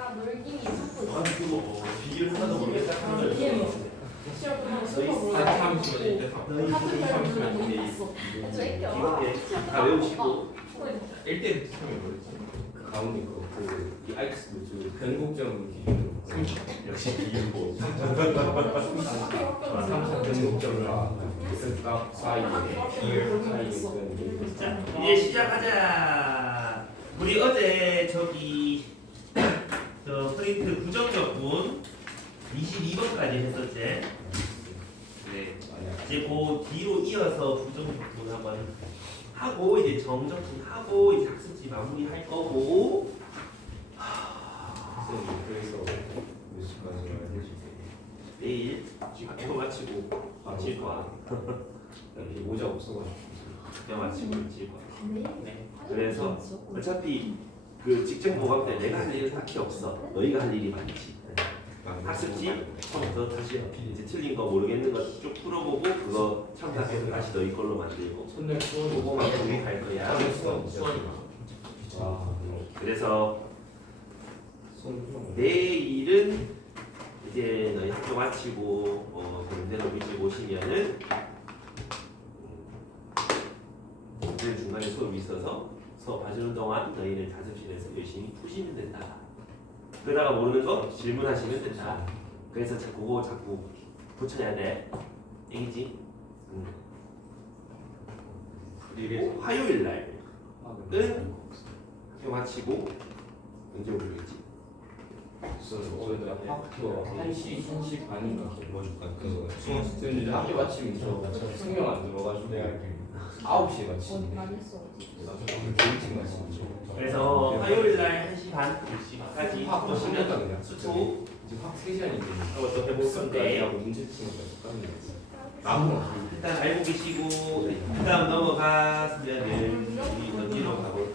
나 놀기니 참고 있어. 아니 그거 비교를 하나도 모르겠다. 시험 끝나고 슬퍼 너희 보고. 사참 시간인데 카드 잘 부르는 거 봤어. 저 애껴. 이렇게 다 외우시고 1대1 처음에 뭐였지? 그 가운데 그 아이스 그 변곡점 기준으로 역시 비교고. 변곡점을 딱 사이에 자 이제 시작하자. 우리 어제 저기 저 프린트 부정적분 22번까지 했었지. 네. 이제 그 뒤로 이어서 부정적분 한번 하고 이제 정적분 하고 이제 학습지 마무리 할 거고. 선생님 그래서 몇 시까지 알려줄게. 내일 학교 마치고 질 거야. 여기 모자 없어가지고 학교 마치고 질 거야. 네. 그래서 어차피 그 직접 모감 때 내가 할 일은 딱히 없어. 너희가 할 일이 많지. 학습지 처음부터 다시 이제 틀린 거 모르겠는 거 쭉 풀어보고 그거 참작해서 다시 너희 걸로 만들고 손날 수원이 그거만 공부할 거야. 수원이 와 그래서 손 내일은 이제 너희 학교 마치고 그런데로 일찍 오시면은 오늘 중간에 수업이 있어서 수업 봐주는 동안 너희는 자습실에서 열심히 푸시면 된다. 그러다가 모르는 거 질문하시면 된다. 그래서 그거 자꾸 붙여야 돼. 얘기지? 그리고 화요일 날은 학교 마치고 언제 오겠지? 학교 1시 1시 반인가 뭐 줄까? 그 수원 스튜디오 학교 마치면 저 성명 안 들어가지고 9시에 마치는데 많이 했어. 일찍 마치죠. 그래서 화요일 날 1시 반까지 보시면 수초 지금 학 3시간인데 그것도 해볼 건데 하고 문제 치는 거 똑같네. 일단 알고 계시고 그 다음 넘어갔으면은 우리 어디로 가볼까?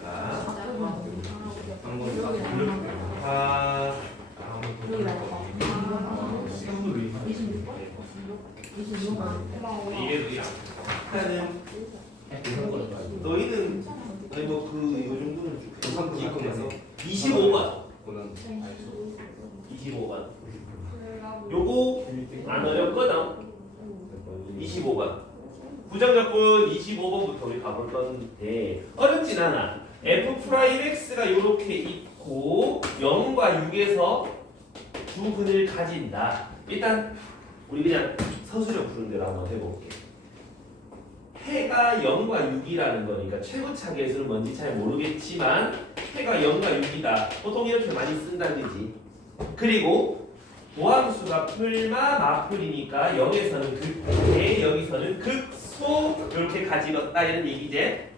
여기 나와. 26번. 이래도 일단은 너희는 아니 뭐그 요 정도는 좀 기억해서 25번 25번 요거 안 어렵거든. 25번 부정적분 25번부터 우리 가볼 건데 어렵진 않아. F'X가 이렇게 있고 0과 6에서 두 근을 가진다. 일단 우리 그냥 서술형 푸는 대로 한번 해볼게. 해가 0과 6이라는 거니까 최고차 계수는 뭔지 잘 모르겠지만 해가 0과 6이다. 보통 이렇게 많이 쓴다는 거지. 그리고 도함수가 풀마 마풀이니까 0에서는 극대 여기서는 극소 이렇게 가지렀다 이런 얘기지.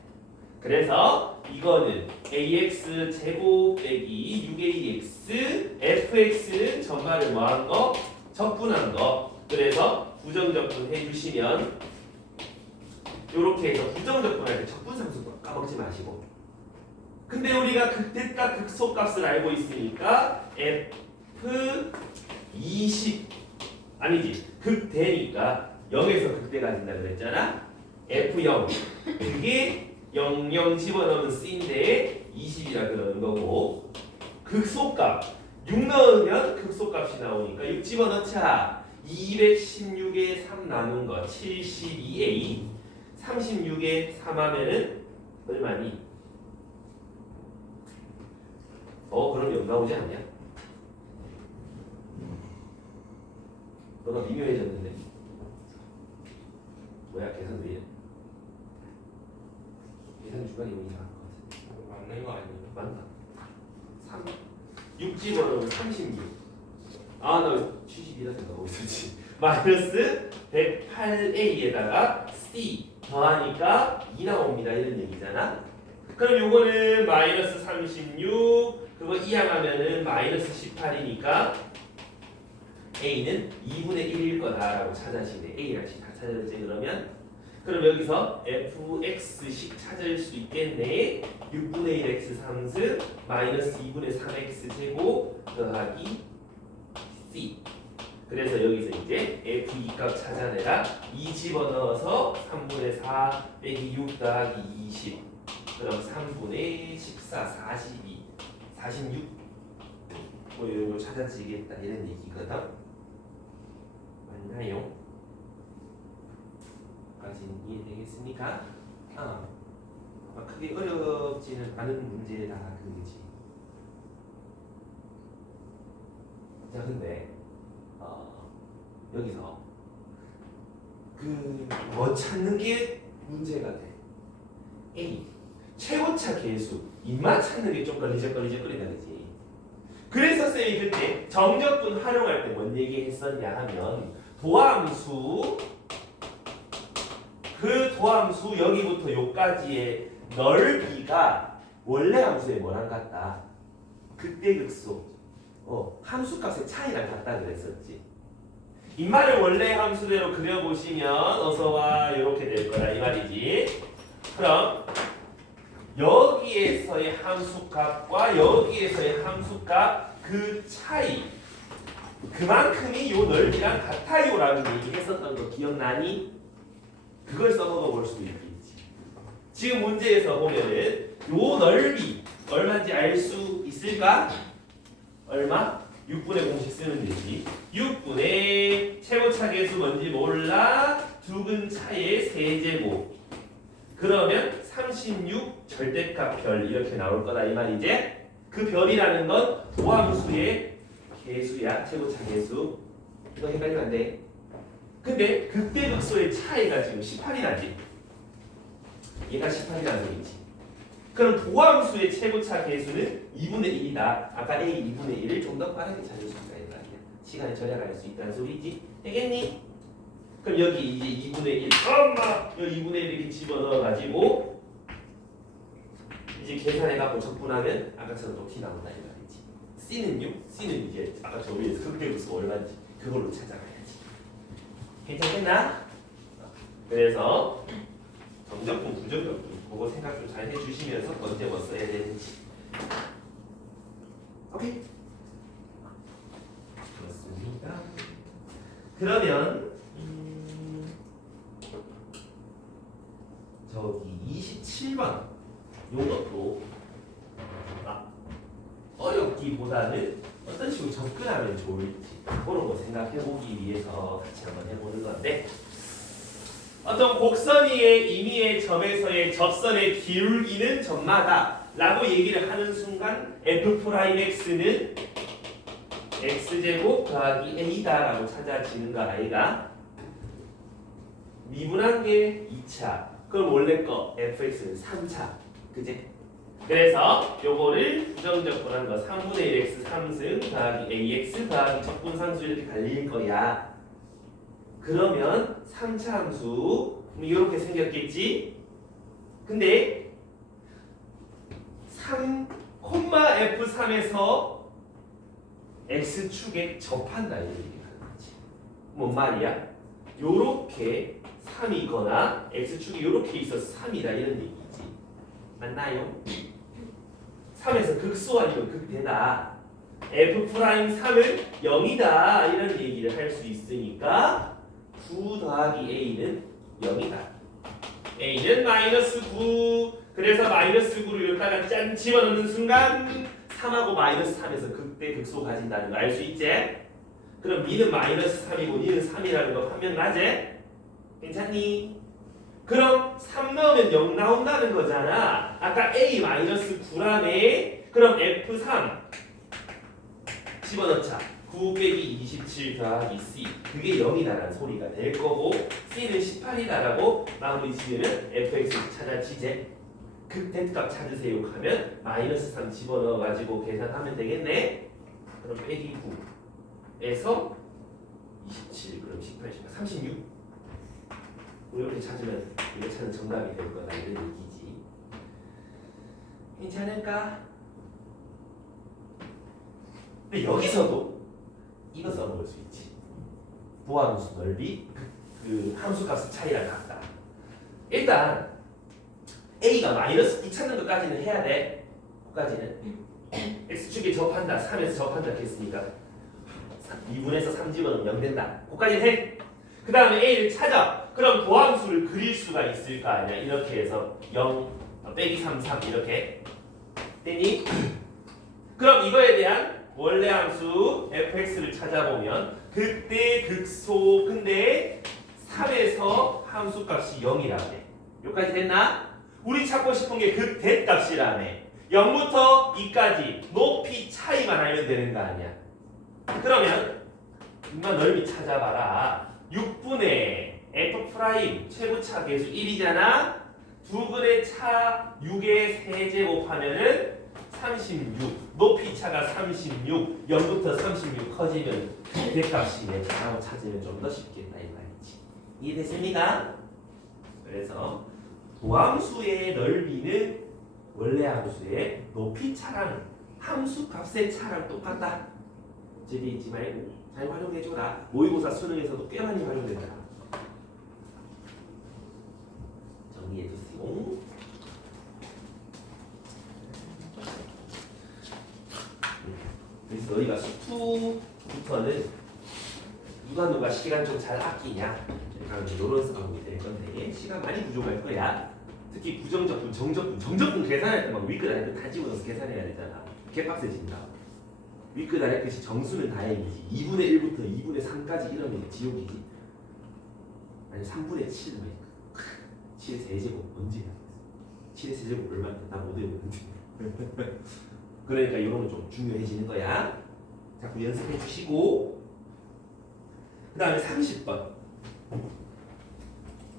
그래서 이거는 ax 제곱 빼기 6ax fx는 전말을 뭐한 거? 적분한 거. 그래서 부정적분 해주시면 이렇게 해서 부정적분할 때 적분상수 까먹지 마시고. 근데 우리가 극대값 극소값을 알고 있으니까 f 20 아니지 극대니까 0에서 극대가 된다 그랬잖아. f0 그게 00 집어넣으면 C인데 20이라 그러는 거고 극소값 6 넣으면 극소값이 나오니까 6 집어넣자. 216에 3 나눈 거 72a 36에 3 하면은 얼마니? 그럼 0 나오지 않냐? 너가 미묘해졌는데 뭐야 계산 왜 이래? 계산 주간이 뭐 이상한 것 같아. 맞는 거 아니에요? 맞나? 3 6 집어넣으면 36. 나 72라 생각하고 있었지. 마이너스 108a에다가 c 더하니까 2 나옵니다 이런 얘기잖아. 그럼 요거는 마이너스 36 그거 이항하면은 마이너스 18이니까 a는 2분의 1일 거다라고 찾아지네. a랑씩 다 찾아지지. 그럼 여기서 fx씩 찾을 수 있겠네. 6분의 1 x 3승 마이너스 2분의 3x 제곱 더하기 c. 그래서 여기서 이제 f2 값 찾아내라. 2 집어넣어서 3분의 4 빼기 6 더하기 20. 그럼 3분의 14 42 46 뭐 이런 거 찾아지겠다 이런 얘기거든. 맞나요? 까지는 이해되겠습니까? 크게 어렵지는 않은 문제다 그거지. 자 근데 여기서 그 뭐 찾는 게 문제가 돼. A 최고차 계수 입만 찾는 게 좀 걸리적거리다 그지. 그래서 쌤이 그때 정적분 활용할 때 뭔 얘기했었냐 하면 도함수 그 도함수 여기부터 여기까지의 넓이가 원래 함수에 뭐랑 같다. 극대극소 함수값의 차이랑 같다 그랬었지. 입말을 원래 함수대로 그려보시면 어서와 이렇게 될 거다 이 말이지. 그럼 여기에서의 함수값과 여기에서의 함수값 그 차이 그만큼이 요 넓이랑 같아요라는 얘기 했었던 거 기억나니? 그걸 써먹어 볼 수도 있겠지. 지금 문제에서 보면은 요 넓이 얼마인지 알 수 있을까? 얼마? 6분의 공식 쓰면 되지. 6분의 최고차 계수 뭔지 몰라. 두근 차의 세제곱. 그러면 36 절대값 별 이렇게 나올 거다 이 말이지. 그 별이라는 건 도함수의 계수야. 최고차 계수. 이거 헷갈리면 안 돼. 근데 극대극소의 차이가 지금 18이 나지. 얘가 18이라는 소리지. 그럼 도함수의 최고차 계수는 2분의 1이다. 아까 A 2분의 1을 좀 더 빠르게 찾을 수 있다 이 말이야. 시간을 절약할 수 있다는 소리지. 되겠니? 그럼 여기 이제 2분의 1 엄마! 여기 2분의 1 이렇게 집어넣어가지고 이제 계산해갖고 적분하면 아까처럼 또 T 나온다 이 말이지. C는요? C는 이제 아까 저 위에서 극대극소 얼마인지 그걸로 찾아가야지. 괜찮겠나? 그래서 정적분, 부정적분 그거 생각 좀 잘 해주시면서 언제 뭐 써야 되는지. 오케이? 좋습니다. 그러면 저기 27번 요것도 어렵기보다는 어떤 식으로 접근하면 좋을지 그런 거 생각해보기 위해서 같이 한번 해보는 건데 어떤 곡선 위의 임의의 점에서의 접선의 기울기는 점마다 라고 얘기를 하는 순간 F'X는 X제곱 더하기 A다 라고 찾아지는 거 아이가? 미분한 게 2차 그럼 원래 거 fx는 3차 그지? 그래서 요거를 부정적분한 거 3분의 1x 3승 더하기 ax 더하기 적분상수 이렇게 달릴 거야. 그러면 3차 함수 이렇게 생겼겠지? 근데 3, F3에서 x축에 접한다 이렇게 하는 거지. 뭔 말이야? 요렇게 3이거나 x축이 요렇게 있어서 3이다 이런 얘기지. 맞나요? 3에서 극소 아니면 극대다. F'3은 0이다 이런 얘기를 할 수 있으니까 9 더하기 A는 0이다. A는 마이너스 9. 그래서 마이너스 9를 여기다가 짠 집어넣는 순간 3하고 마이너스 3에서 극대 극소 가진다는 거 알 수 있지? 그럼 B는 마이너스 3이고 D는 3이라는 거 판명 나지? 괜찮니? 그럼 3 넣으면 0 나온다는 거잖아. 아까 A 마이너스 9라네. 그럼 F3 집어넣자. 9 빼기 27 더하기 C 그게 0이다라는 소리가 될 거고 C는 18이다라고 마무리 지으면 fx 찾아지제. 극대값 찾으세요 하면 마이너스 3 집어넣어가지고 계산하면 되겠네. 그럼 빼기 9에서 27 그럼 18, 18, 36 이렇게 찾으면 이거 찾는 정답이 될 거다 이런 얘기지. 괜찮을까? 근데 여기서도 이거 써먹을 수 있지. 부하함수 넓이 그 함수값의 차이랑 같다. 일단 A가 마이너스 9 찾는 것까지는 해야 돼. 그까지는 X축에 접한다. 3에서 접한다 했으니까 2분에서 3 집어넣으면 0 된다. 그까지는 해. 그 다음에 A를 찾아. 그럼 도함수를 그릴 수가 있을 거 아니야. 이렇게 해서 0 빼기 3, 3 이렇게 되니? 그럼 이거에 대한 원래 함수 fx를 찾아보면 그때 극소 근데 3에서 함수 값이 0이라네. 여기까지 됐나? 우리 찾고 싶은 게 극대값이라네. 0부터 2까지 높이 차이만 알면 되는 거 아니야. 그러면 인간 넓이 찾아봐라. 6분의 f' 최고차 계수 1이잖아. 두 근의 차 6의 세제곱하면은 36. 높이 차가 36. 0부터 36 커지면 대값이 내차라고 찾으면 좀 더 쉽겠다 이 말이지. 이해됐습니까? 그래서 도함수의 넓이는 원래 함수의 높이 차랑 함수 값의 차랑 똑같다. 제대 잊지 말고 잘 활용해줘라. 모의고사 수능에서도 꽤 많이 활용된다. 정리해주세요. 그래서 너희가 수투부터는 누가 시간 좀 잘 아끼냐 이런 상황이 될 건데 시간 많이 부족할 거야. 특히 부정적분, 정적분 계산할 때 막 윗끝 아래끝 다 집어넣어서 계산해야 되잖아. 개빡세진다. 윗끝 아래끝이 정수는 다행이지. 2분의 1부터 2분의 3까지 이러면 지옥이지. 아니 3분의 7 7의 세제곱 언제 해야 7의 세제곱 얼마나 나못 외우는데. 그러니까 이런 건 좀 중요해지는 거야. 자꾸 연습해 주시고 그 다음에 30번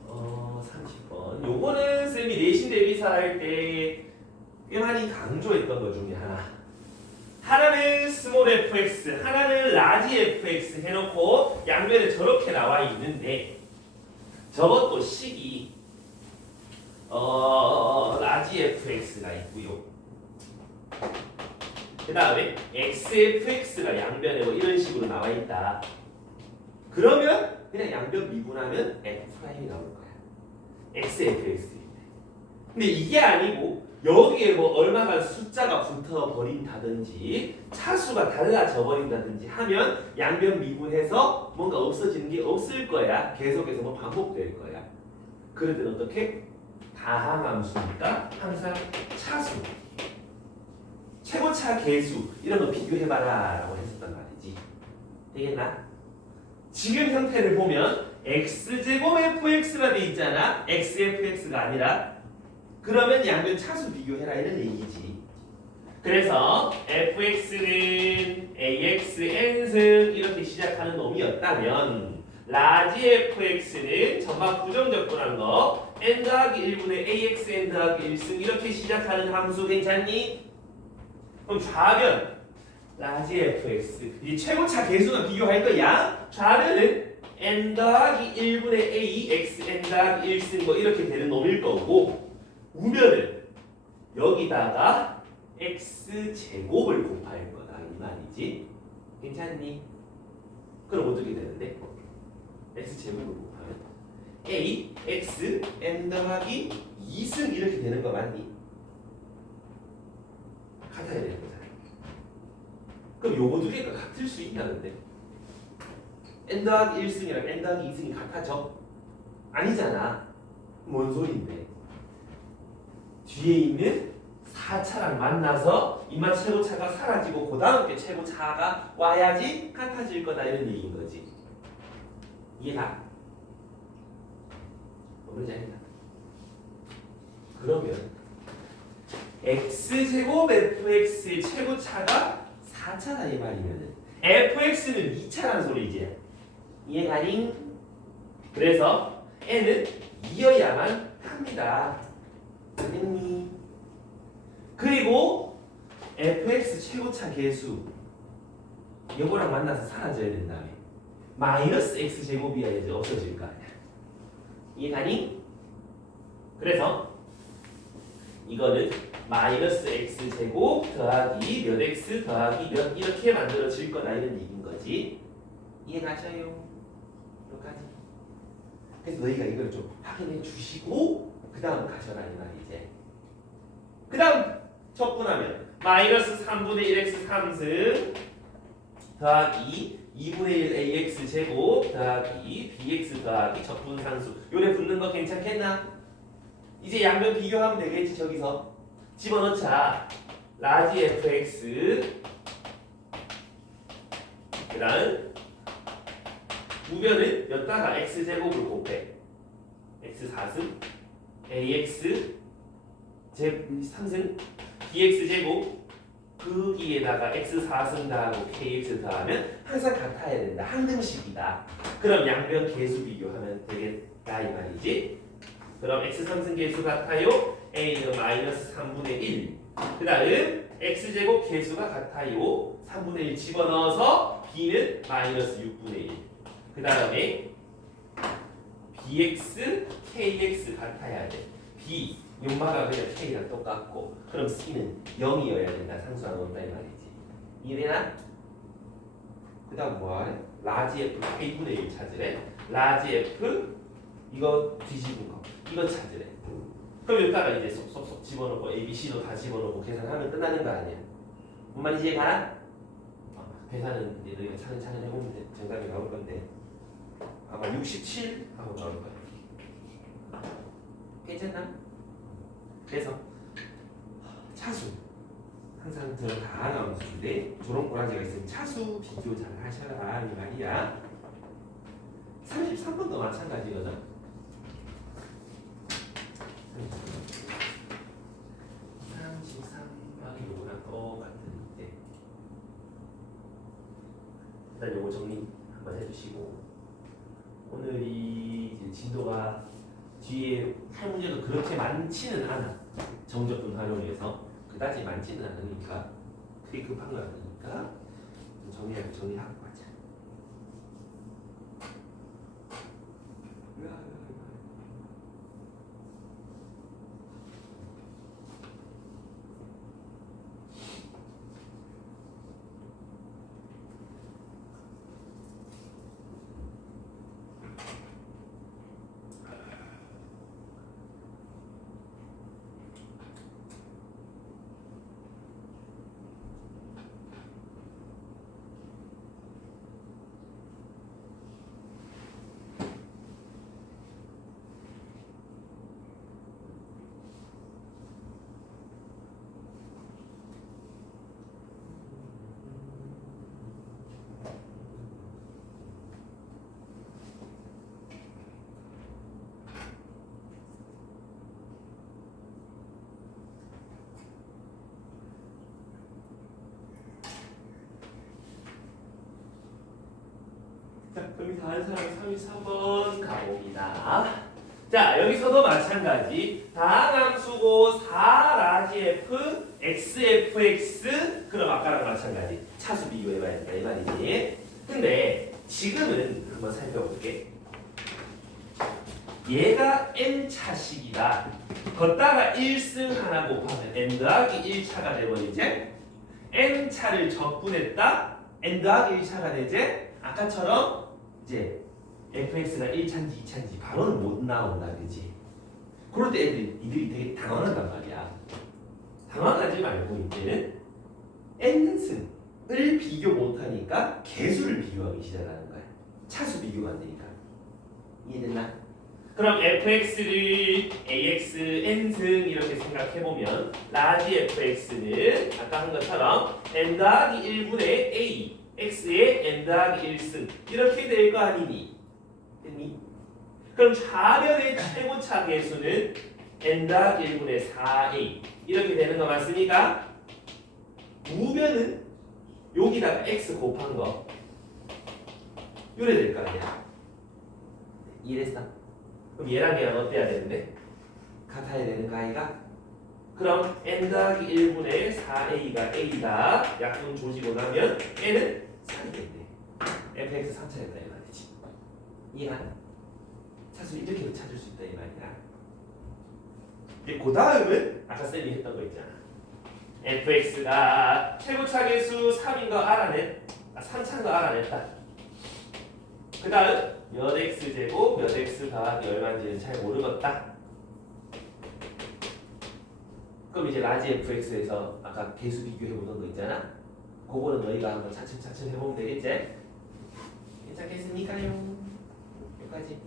30번 요거는 쌤이 내신 대비사 할 때 꽤 많이 강조했던 것 중에 하나는 스몰 fx 하나는 라지 fx 해놓고 양면에 저렇게 나와 있는데 저것도 식이 라지 fx가 있고요. 그 다음에 xfx가 양변에 뭐 이런 식으로 나와 있다. 그러면 그냥 양변 미분하면 f'이 나올 거야. xfx인데. 근데 이게 아니고 여기에 뭐 얼마간 숫자가 붙어 버린다든지 차수가 달라져 버린다든지 하면 양변 미분해서 뭔가 없어지는 게 없을 거야. 계속해서 뭐 반복될 거야. 그럴 때는 어떻게? 다항함수니까 항상 차수 최고차 계수 이런 거 비교해봐라 라고 했었단 말이지. 되겠나? 지금 형태를 보면 x제곱 fx가 돼 있잖아. xfx가 아니라. 그러면 양변 차수 비교해라 이런 얘기지. 그래서 fx는 ax n승 이렇게 시작하는 놈이었다면 라지 fx는 전반 부정적분한 거 n 더하기 1분의 ax n 더하기 1승 이렇게 시작하는 함수 괜찮니? 그럼 좌변 라지 fx 이 최고차 계수는 비교할 거야. 좌변은 n 더하기 1분의 a x n 더하기 1승 뭐 이렇게 되는 놈일 거고 우면은 여기다가 x 제곱을 곱할 거다 이 말이지. 괜찮니? 그럼 어떻게 되는데? x 제곱을 곱하면 a x n 더하기 2승 이렇게 되는 거 맞니? 같아야 되는 거잖아. 그럼 요거 두 개가 같을 수 있다는데 n 더하기 1승이랑 n 더하기 2승이 같아져? 아니잖아. 뭔 소리인데? 뒤에 있는 4차랑 만나서 이만 최고차가 사라지고 그 다음 게 최고차가 와야지 같아질 거다 이런 얘기인 거지. 이해가? 모르지 않나? 그러면 x제곱 fx의 최고차가 4차다 이 말이면은 fx는 2차라는 소리지. 이해가링? 그래서 n은 2여야만 합니다. 알겠니? 그리고 fx 최고차 계수 요거랑 만나서 사라져야 된다며. 마이너스 x제곱이야 이제 없어질 거 아니야. 이해가니? 그래서 이거는 마이너스 x제곱 더하기 몇 x 더하기 몇 이렇게 만들어질 거다 이런 얘기인 거지. 이해가셔요? 여기까지. 그래서 너희가 이걸 좀 확인해 주시고 그 다음 가셔라 이 말이지. 그 다음 적분하면 마이너스 3분의 1x 3승 더하기 2분의 1 ax 제곱 더하기 bx 더하기 적분상수 요래 붙는 거 괜찮겠나? 이제 양변 비교하면 되겠지. 저기서 집어넣자. 라지 fx 그 다음 우변은 여기다가 x제곱을 곱해. x 4승 ax 제 3승 bx제곱 거기에다가 x 4승 더하고 kx 더하면 항상 같아야 된다. 한 등식이다. 그럼 양변 계수 비교하면 되겠다 이 말이지. 그럼 x 3승 계수 같아요. a는 마이너스 3분의 1. 그 다음 x제곱 계수가 같아요. 3분의 1 집어넣어서 b는 마이너스 6분의 1. 그 다음에 bx, kx 같아야 돼. b, 용마가 그냥 k랑 똑같고 그럼 c는 0이어야 된다. 상수항 온다 이 말이지. 이해되나? 그 다음 뭐하래? 라지 f k분의 1 찾으래. 라지 f 이거 뒤집은 거 이거 찾으래. 그럼 여기다가 이제 쏙쏙쏙 집어넣고 a, b, c도 다 집어넣고 계산하면 끝나는 거 아니야? 뭔 말인지 이해가나? 계산은 이제 너희가 차근차근 해보면 정답이 나올 건데 아마 67 하고 나올 거야. 괜찮나? 그래서 차수 항상 저는 다 나오는데 저런 꼬라지가 있으면 차수 비교 잘 하셔라 이 말이야. 33번도 마찬가지거든. 33번이 요거랑 똑같은데 일단 요거 정리 한번 해주시고 오늘이 이제 진도가 뒤에 할 문제도 그렇게 많지는 않아. 정적분 활용해서 그다지 많지는 않으니까 크게 급한 거 아니니까 좀 정리하고 가자. 자, 그럼 다른 사람이 33번 가봅니다. 자, 여기서도 마찬가지. 다항함수고 4라지 f, xfx 그럼 아까랑 마찬가지. 차수 비교해봐야 된다 이 말이지. 근데 지금은 한번 살펴볼게. 얘가 n차식이다. 걷다가 1승 하나 곱하면 n 더하기 1차가 되버리지. n차를 적분했다. n 더하기 1차가 되지. 아까처럼 이제 fx가 1차인지 2차인지 바로는 못 나온다 그지? 그럴 때 이들이 되게 당황한단 말이야. 당황하지 말고 이제는 n승을 비교 못하니까 개수를 비교하기 시작하는 거야. 차수 비교가 안 되니까. 이해됐나? 그럼 fx를 ax n승 이렇게 생각해보면 라지 fx는 아까 한 것처럼 n 더하기 1분의 a x의 n 더하기 1승 이렇게 될 거 아니니? 됐니? 그럼 좌변의 최고차 계수는 n 더하기 1분의 4a 이렇게 되는 거 맞습니까? 우변은 여기다가 x 곱한 거 이래 될 거 아니야? 이해됐어? 그럼 얘랑 얘랑 어때야 되는데? 같아야 되는 거 아이가? 그럼 n 더하기 1분의 4a가 a다 약분 조지고 나면 n은 3이 된대. fx 3차 된다 이 말이지. 이해가? 차수 이렇게도 찾을 수 있다 이 말이야. 그 다음은 아까 쌤이 했던 거 있잖아. fx가 최고차 계수 3인 거 알아낸 3차인 거 알아냈다. 그 다음 몇 x 제곱 몇 x 더하기 얼마인지는 잘 모르겠다. 그럼 이제 라지 fx에서 아까 계수 비교해보던 거 있잖아. 그거는 너희가 한번 차츰차츰 해보면 되겠지? 괜찮겠습니까요? 여기까지.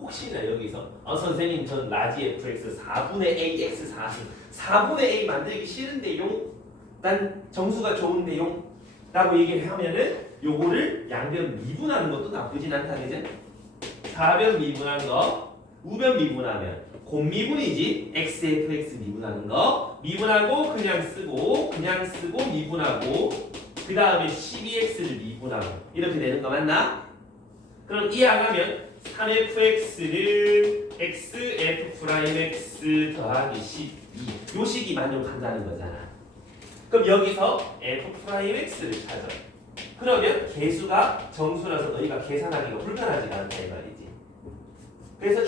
혹시나 여기서 선생님 전 라지 fx 4분의 ax 4승 4분의 a 만들기 싫은데요? 난 정수가 좋은데요 라고 얘기를 하면은 요거를 양변 미분하는 것도 나쁘진 않다 그죠? 사변 미분한 거 우변 미분하면 곱미분이지 xfx 미분하는 거 미분하고 그냥 쓰고 미분하고 그 다음에 12x를 미분하고 이렇게 되는 거 맞나? 그럼 이항하면 3fx를 xf'(x) 더하기 12 요 식이 만족한다는 거잖아. 그럼 여기서 f'x를 찾아. 그러면 개수가 정수라서 너희가 계산하기가 불편하지가 않다 이 말이지. 그래서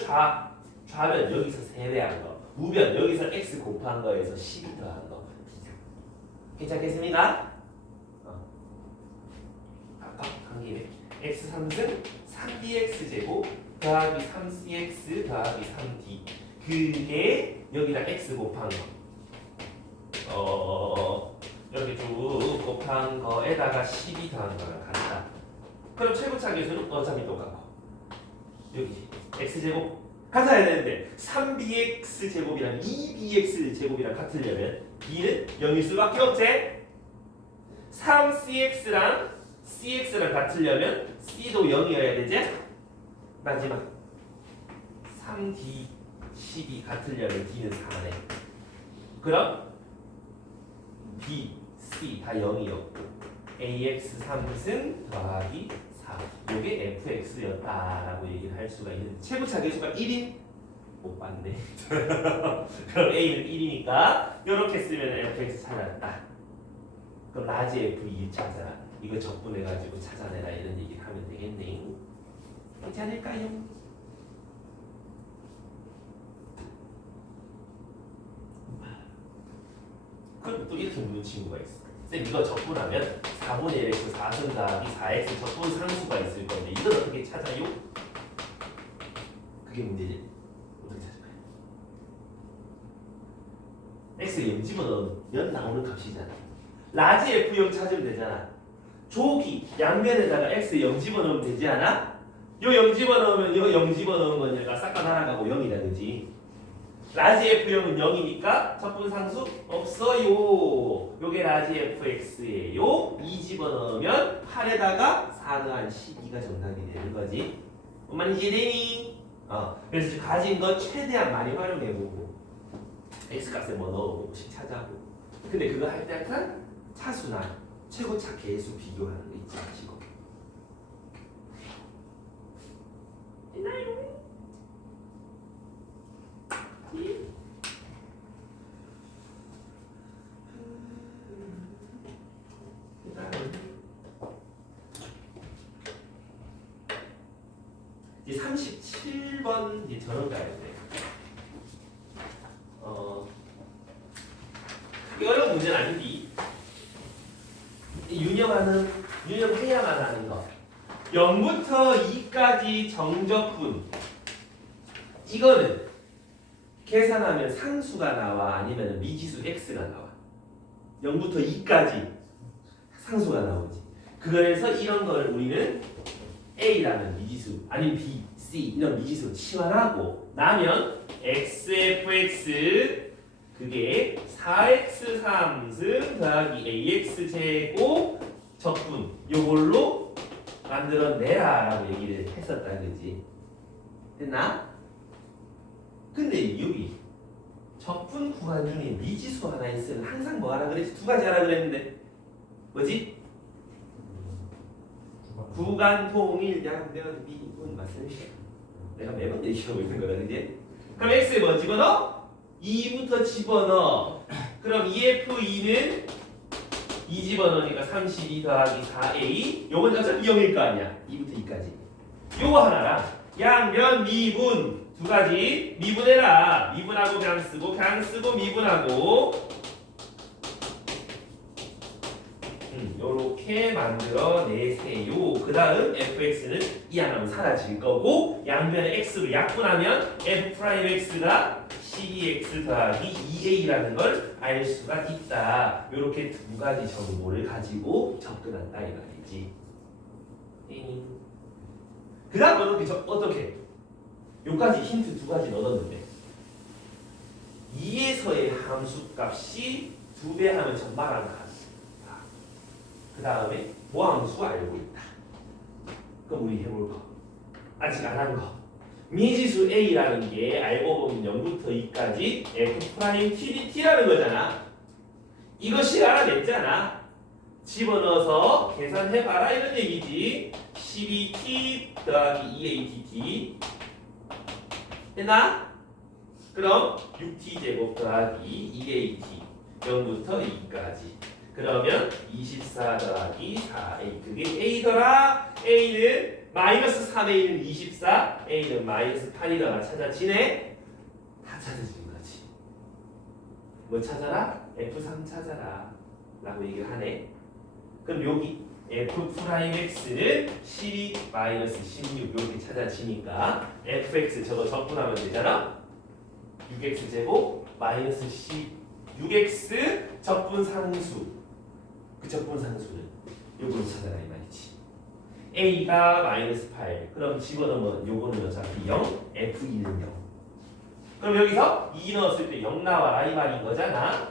좌변 여기서 세배한 거, 우변 여기서 x 곱한 거에서 12 더한 거. 괜찮겠습니까? 아까 한 김에 x 3승 3dx 제곱 더하기 3cx 더하기 3d 그게 여기다 x 곱한 거. 이렇게 쭉 곱한 거에다가 12 더한 거랑 같다. 그럼 최고차 계수는 어차피 똑같고 여기지 x제곱 같아야 되는데 3bx 제곱이랑 2bx 제곱이랑 같으려면 b는 0일 수밖에 없지. 3cx랑 cx랑 같으려면 c도 0이어야 되지. 마지막 3d 12 같으려면 d는 4네. 그럼 b, c 다 0이었고 ax 3승 더하기 4 요게 fx였다라고 얘기를 할 수가 있는. 최고차 계수가 1인? 못 봤네. 그럼 a는 1이니까 이렇게 쓰면 fx 찾았다. 그럼 라지 f2 찾아라. 이거 적분해가지고 찾아내라 이런 얘기를 하면 되겠네. 괜찮을까요? 그럼 또 이렇게 묻는 친구가 있어. 쌤 이거 적분하면 4분의 1x 4승 더하기 4x 적분 상수가 있을 건데 이걸 어떻게 찾아요? 그게 문제지. 어떻게 찾을까요? x에 0 집어넣으면 나오는 값이잖아. 라지 f0 찾으면 되잖아. 조기 양면에다가 x 0 집어넣으면 되지 않아? 요 0 집어넣으면 요 0 집어넣은 거니까 싹 다 날아가고 0이다 그지? 라지 f0은 0이니까 적분상수 없어요. 요게 라지 fx예요. 2 집어넣으면 8에다가 4 더한 12가 정답이 되는 거지. 엄마는 이해되니? 그래서 가진 거 최대한 많이 활용해보고 x값에 뭐 넣어보고씩 찾아보고. 근데 그거 할 때 약간 차수나 최고차 계수 비교하는 거 있지 지금. 있나요? 이제 37번 이제 저런 가야 돼. 이게 어려운 문제는 아닌데 유념해야만 하는 거. 0부터 2까지 정적분 이거는 계산하면 상수가 나와 아니면 미지수 x가 나와. 0부터 2까지 상수가 나오지. 그래서 이런 걸 우리는 a라는 미지수 아니면 b, c 이런 미지수로 치환하고 나면 xfx 그게 4x 3승 더하기 ax 제곱 적분 요걸로 만들어내라 라고 얘기를 했었다 그지? 됐나? 근데 여기 적분 구간 중에 미지수 하나 있으면 항상 뭐 하라 그랬지? 두 가지 하라 그랬는데 뭐지? 구간 통일 양변 미분 맞습니까? 내가 매번 얘기하고 있는 거다 그지? 그럼 x에 뭐 집어넣어? 2부터 집어넣어. 그럼 2f2는 2 집어넣으니까 32 더하기 4a 요건 어차피 0일 거 아니야. 2부터 2까지 요거 하나랑 양변 미분 두 가지 미분해라. 미분하고 그냥 쓰고 미분하고 요렇게 만들어 내세요. 그 다음 fx는 이 하나는 사라질 거고 양변에 x로 약분하면 f'x가 12x 더하기 2a라는 걸 알 수가 있다. 요렇게 두 가지 정보를 가지고 접근한다 이 말이지. 그 다음 어떻게 요까지 힌트 두 가지 넣었는데 2에서의 함수값이 2배 하면 전말한 값. 그 다음에 모함수 알고 있다. 그럼 우리 해볼 거. 아직 안 한 거. 미지수 A라는 게 알고 보면 0부터 2까지 F' TDT라는 거잖아. 이것이 알아냈잖아. 집어넣어서 계산해봐라 이런 얘기지. 12T 더하기 2ATT 했나? 그럼 6T제곱 더하기 2AT 0부터 2까지 그러면 24 더하기 4A 그게 A더라. A는 마이너스 3A는 24 A는 마이너스 8이더라. 찾아지네? 다 찾아지는 거지. 뭐 찾아라? F3 찾아라 라고 얘기를 하네. 그럼 여기 F'X는 12 마이너스 16 이렇게 찾아지니까 Fx 저거 적분하면 되잖아. 6x 제곱 마이너스 16x 적분 상수. 그 적분 상수는 요거를 찾아라 이 말이지. A가 마이너스 8 그럼 집어넣으면 요거는 어차피 0 F2는 0 그럼 여기서 2 넣었을 때 0 나와라 이 말인 거잖아.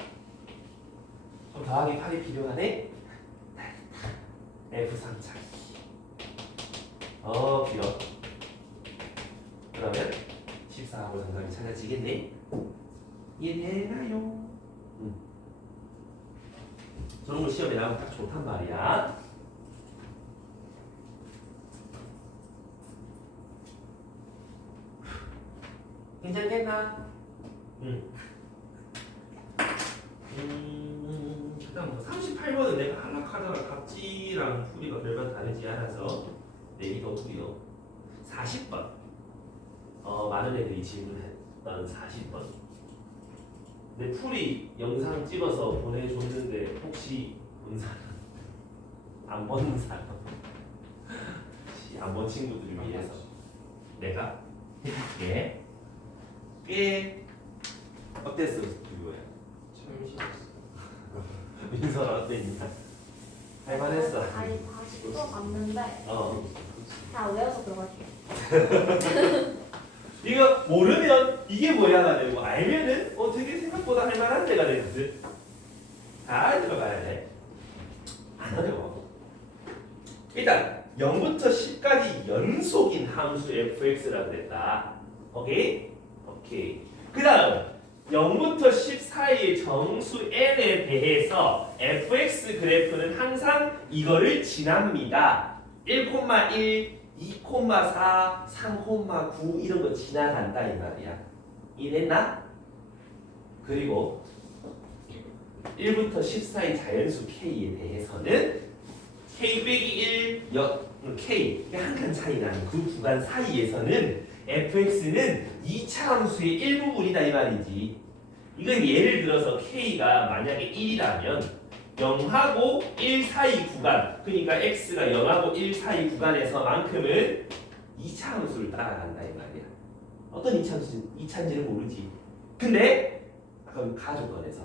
그럼 더하기 8이 필요하네. F3 찾기. 길어. 그러면 14하고 정답이 찾아지겠네. 이해되나요? 저런 거 시험에 나오면 딱 좋단 말이야. 괜찮겠나? 그다음 뭐 38번은 내가 하락하다가 갑지랑 풀이가 별반 다르지 않아서 내기 더 풀이요. 40번. 많은 애들이 질문했던 40번. 내 풀이 영상 찍어서 보내줬는데 혹시 본 사람? 안 본 사람? 안 본 친구들을 위해서 내가 해줄게. 꽤 어땠어? 그거야. 참 쉬웠어. 민선 어땠냐? 할만했어. 아니 다시 또 봤는데 다 외워서 들어갈게요. 이거 모르면 이게 뭐야가 되고 알면은 되게 생각보다 할만한 데가 되거든. 잘 들어가야 돼. 안 어려워. 일단 0부터 10까지 연속인 함수 fx라고 그랬다. 오케이? 오케이. 그 다음 0부터 10 사이의 정수 n에 대해서 fx 그래프는 항상 이거를 지납니다. 1,1 2,4, 3,9 이런 거 지나간다 이 말이야. 이해됐나? 그리고 1부터 10 사이 자연수 K에 대해서는 K 빼기 1, K 한 칸 차이 나는 그 구간 사이에서는 fx는 2차 함수의 일부분이다 이 말이지. 이건 예를 들어서 K가 만약에 1이라면 0하고 1 사이 구간, 그러니까 x가 0하고 1 사이 구간에서만큼은 2차 함수를 따라간다 이 말이야. 어떤 2차인지는 모르지. 근데 아까 가족권에서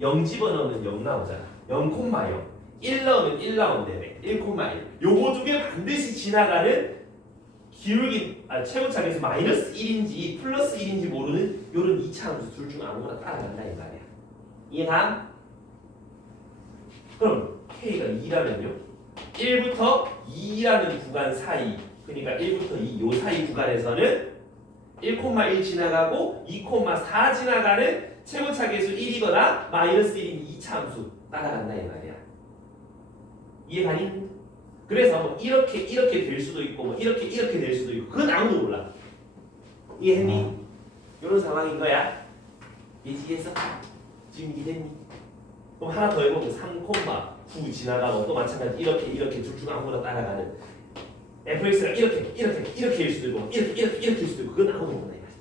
0 집어넣으면 0 나오잖아. 0,0 1 넣으면 1 나온다며. 1,1 요거 두 개 반드시 지나가는 기울기 최고차에서 마이너스 1인지 플러스 1인지 모르는 요런 2차 함수 둘 중 아무거나 따라간다 이 말이야. 이해감? 그럼 K가 2라면요 1부터 2라는 구간 사이 그러니까 1부터 2 요 사이 구간에서는 1,1 지나가고 2,4 지나가는 최고차 계수 1이거나 마이너스 1인 2차 함수 따라간다 이 말이야. 이해가니? 그래서 뭐 이렇게 될 수도 있고 뭐 이렇게 될 수도 있고 그건 아무도 몰라. 이해했니? 이런 상황인 거야. 이해했어? 지금 이해했니? 그럼 하나 더 해보면 3,9 지나가고 또 마찬가지 이렇게 둘 중 아무거나 따라가는 fx가 이렇게일 수도 있고 이렇게일 수도 있고 그건 아무도 몰라 이 말이지.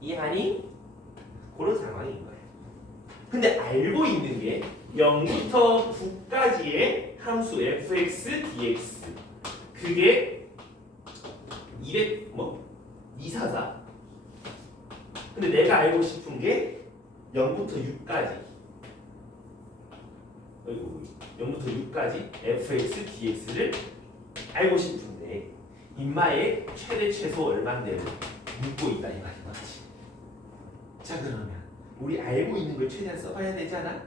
이해하니? 그런 상황인 거예요. 근데 알고 있는 게 0부터 9까지의 함수 fx, dx 그게 244. 근데 내가 알고 싶은 게 0부터 6까지 0부터 6까지 fx, dx를 알고 싶은데 인마의 최대 최소 얼마인데를 묻고 있다 이 말인 거지. 자 그러면 우리 알고 있는 걸 최대한 써봐야 되잖아.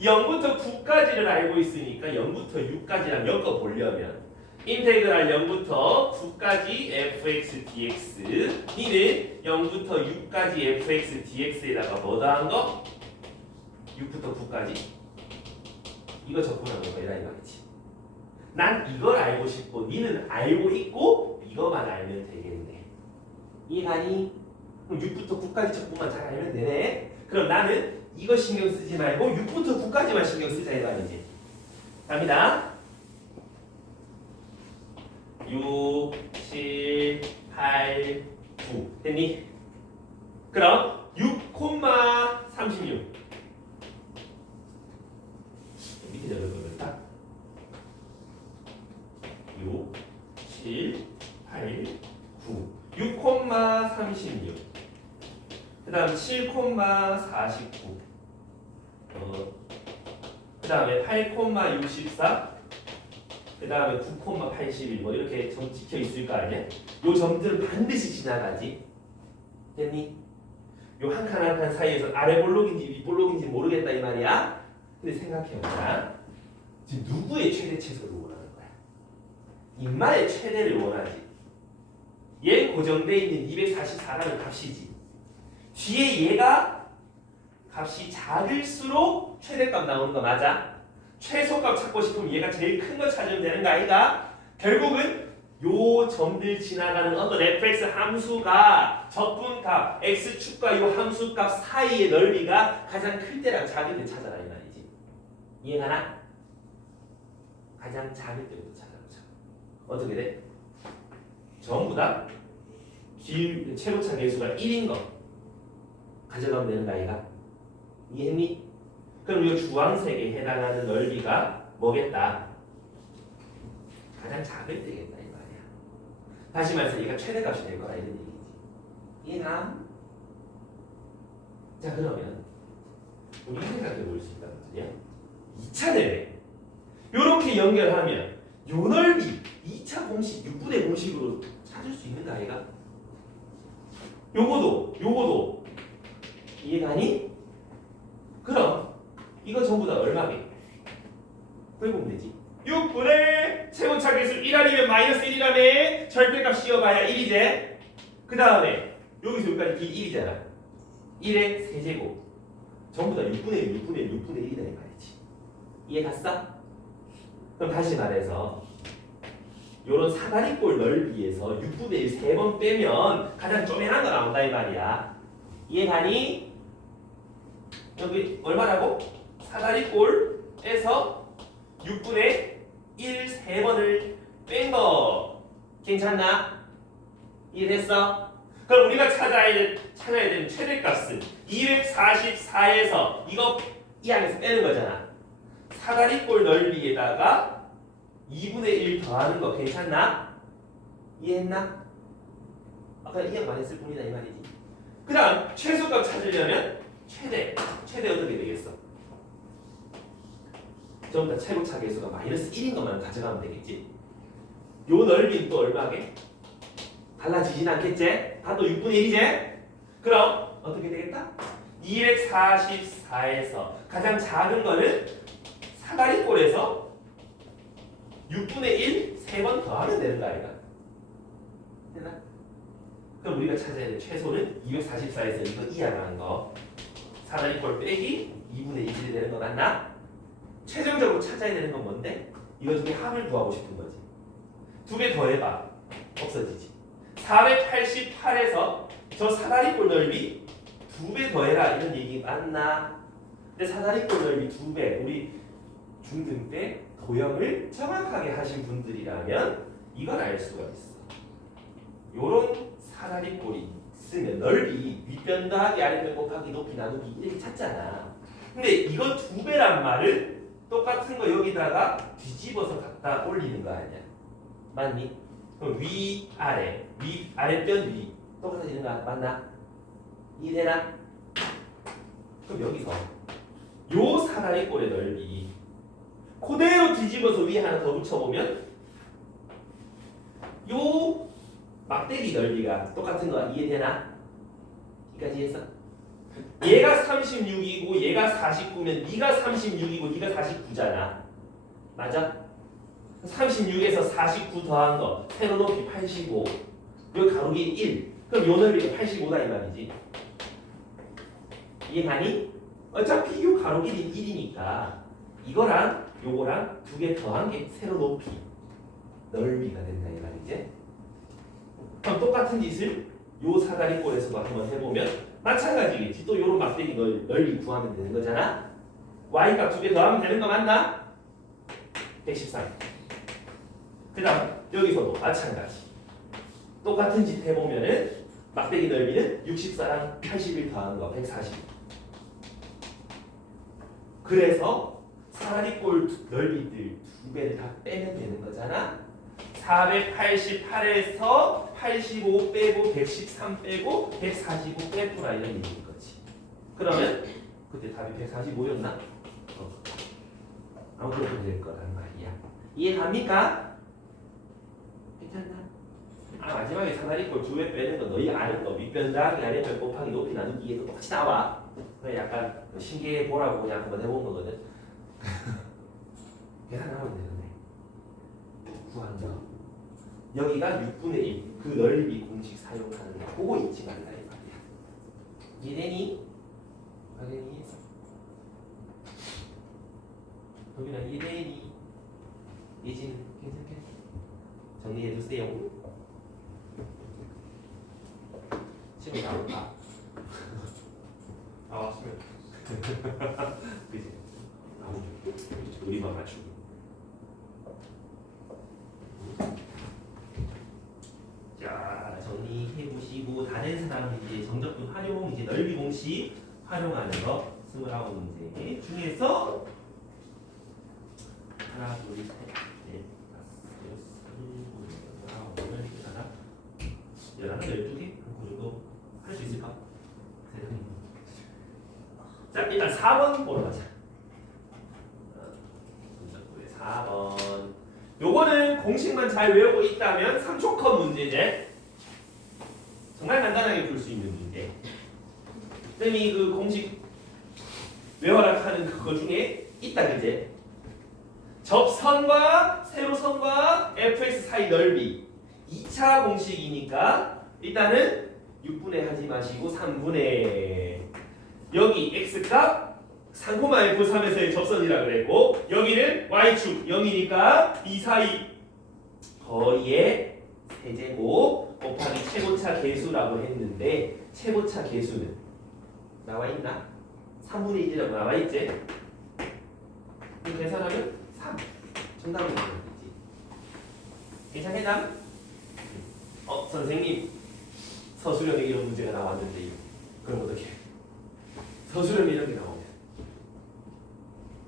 0부터 9까지를 알고 있으니까 0부터 6까지랑 엮어보려면 인테그랄 0부터 9까지 fx dx 니는 0부터 6까지 fx dx에다가 뭐 더한 거? 6부터 9까지 이거 적분하는 거야 이 말이지. 난 이걸 알고 싶고 니는 알고 있고 이거만 알면 되겠네. 이해가니? 그럼 6부터 9까지 적분만 잘 알면 되네. 그럼 나는 이거 신경 쓰지 말고 6부터 9까지만 신경 쓰자 이 말이지. 갑니다. 6, 7, 8, 9 됐니? 그럼 6,36 밑에 적을 거겠다. 6, 7, 8, 9 6,36 그 다음 7,49 그 다음에 8,64 그 다음에 9,81 뭐 이렇게 점 찍혀 있을 거 아니야? 요 점들은 반드시 지나가지. 됐니? 요 한 칸 한 칸 사이에서 아래 볼록인지 위 볼록인지 모르겠다 이 말이야. 근데 생각해보자. 지금 누구의 최대 최소를 원하는 거야? 인마의 최대를 원하지. 얘 고정돼 있는 244라는 값이지. 뒤에 얘가 값이 작을수록 최대값 나오는 거 맞아? 최소값 찾고 싶으면 얘가 제일 큰 거 찾으면 되는 거 아이가? 결국은 요 점들 지나가는 어떤 fx 함수가 적분값 x축과 요 함수값 사이의 넓이가 가장 클 때랑 작을 때 찾아라 이 말이지. 이해가나? 가장 작을 때부터 찾아보자. 어떻게 돼? 전부 다 최고차 계수가 1인 거 가져가면 되는 거 아이가? 이해했니? 그럼 이 주황색에 해당하는 넓이가 뭐겠다? 가장 작을 때겠다 이 말이야. 다시 말해서 얘가 최대값이 될 거라 이런 얘기지. 이해가? 자 그러면 우리 생각해 볼 수 있다는 거냐? 2차 대회 요렇게 연결하면 요 넓이 2차 공식 6분의 공식으로 찾을 수 있는 거 아이가? 요거도 이해가니? 그럼 이거 전부 다 얼마게? 풀보면 되지. 6분의 최고차 계수 1알이면 마이너스 1이라며 절대값 씌워봐야 1이제. 그 다음에 여기서 여기까지 길 1이잖아. 1의 세제곱 전부 다 6분의 1, 6분의 1, 6분의 1이다 이 말이지. 이해 갔어? 그럼 다시 말해서 요런 사다리꼴 넓이에서 6분의 1 3번 빼면 가장 쪼매난 거 나온다 이 말이야. 이해 가니? 여기 얼마라고? 사다리꼴에서 6분의 1 3번을 뺀 거 괜찮나? 이해됐어? 그럼 우리가 찾아야 되는 최대값은 244에서 이거 이 안에서 빼는 거잖아. 사다리꼴 넓이에다가 2분의 1 더하는 거 괜찮나? 이해했나? 아까 이해만 했을 뿐이다 이 말이지. 그 다음 최소값 찾으려면 최대 어떻게 되겠어? 전부 다 최고차 계수가 마이너스 1인 것만 가져가면 되겠지. 요 넓이는 또 얼마게? 달라지진 않겠지? 다도 6분의 1이지? 그럼 어떻게 되겠다? 244에서 가장 작은 거는 사다리꼴에서 6분의 1 3번 더하면 되는 거 아이가? 되나? 그럼 우리가 찾아야 될 최소는 244에서 이거 이하라는 거 사다리꼴 빼기 2분의 1이 되는 거 맞나? 최종적으로 찾아야 되는 건 뭔데? 이거 두 개 합을 구하고 싶은 거지. 두 개 더해봐. 없어지지. 488에서 저 사다리꼴 넓이 2배 더해라 이런 얘기 맞나? 근데 사다리꼴 넓이 2배 우리 중등 때 도형을 정확하게 하신 분들이라면 이걸 알 수가 있어. 요런 사다리꼴이 있으면 넓이 윗변 더하기 아랫변 곱하기 높이 나누기 이렇게 찾잖아. 근데 이거 2배란 말은 똑같은 거 여기다가 뒤집어서 갖다 올리는 거 아니야? 맞니? 그럼 위 아래 아랫변 위 똑같아지는 거 맞나? 이해되나? 그럼 여기서 요 사다리꼴의 넓이 그대로 뒤집어서 위에 하나 더 붙여보면 요 막대기 넓이가 똑같은 거 이해되나? 여기까지 해서 얘가 36이고 얘가 49면 네가 36이고 네가 49잖아. 맞아? 36에서 49 더한 거 세로 높이 85 여기 가로기 1 그럼 요 넓이가 85다 이 말이지. 이해가니? 어차피 요 가로길이 1이니까 이거랑 요거랑 두 개 더한 게 세로 높이 넓이가 된다 이 말이지. 그럼 똑같은 짓을 요 사다리꼴에서도 한번 해보면 마찬가지겠지. 또 요런 막대기 넓이 구하면 되는 거잖아. y값 두 개 더하면 되는 거 맞나? 113. 그 다음 여기서도 마찬가지. 똑같은 짓 해보면은 막대기 넓이는 64랑 81 더하는 거 140. 그래서 사다리꼴 넓이들 두 배를 다 빼면 되는 거잖아. 488에서 85 빼고 113 빼고 145 빼고라 이런 얘기인 거지. 그러면 그때 답이 145였나? 아무것도 될 거란 말이야. 이해갑니까? 괜찮나? 마지막에 사다리꼴 두 배 빼는 거 너희 아는 거 밑변 더하기 아래변 곱하기 높이 나누기 이게 똑같이 나와. 그래 약간 신기해 보라고 그냥 한번 해본 거거든. 계산하면 되는데 구한 거 여기가 6분의 1 그 넓이 공식 사용하는 거 그거 잊지 말라 이 말이야. 이해되니? 확인이 여기는 이해되니? 예지는 괜찮겠어? 정리해주세요. 시험 나올까? 나왔으면 그지? 우리만 맞추고. 자 정리해 보시고 다른 사람 이제 정적분 활용 이제 넓이 공식 활용하는 거 29문제 중에서 하나 둘셋넷 다섯 여섯 일곱 여덟 아홉 열 12개 그리고 할 수 있을까? 자 일단 4번 보러 가자. 4번 요거는 공식만 잘 외우고 있다면 3초 컷 문제제. 정말 간단하게 풀 수 있는 문제. 쌤이 그 공식 외워라 하는 그거 중에 있다 그제. 접선과 세로선과 fx 사이 넓이 2차 공식이니까 일단은 6분의 하지 마시고 3분의 여기 x값 3,f3에서의 접선이라 그랬고 여기는 y축 0이니까 이 사이 거리의 세제곱 곱하기 최고차 계수라고 했는데 최고차 계수는 나와있나? 3분의 1이라고 나와있지? 이거 계산하면 3 정답은 나오는 거지. 괜찮겠나? 선생님 서술형에 이런 문제가 나왔는데요. 그럼 어떻게? 서술형에 이런 게 나오면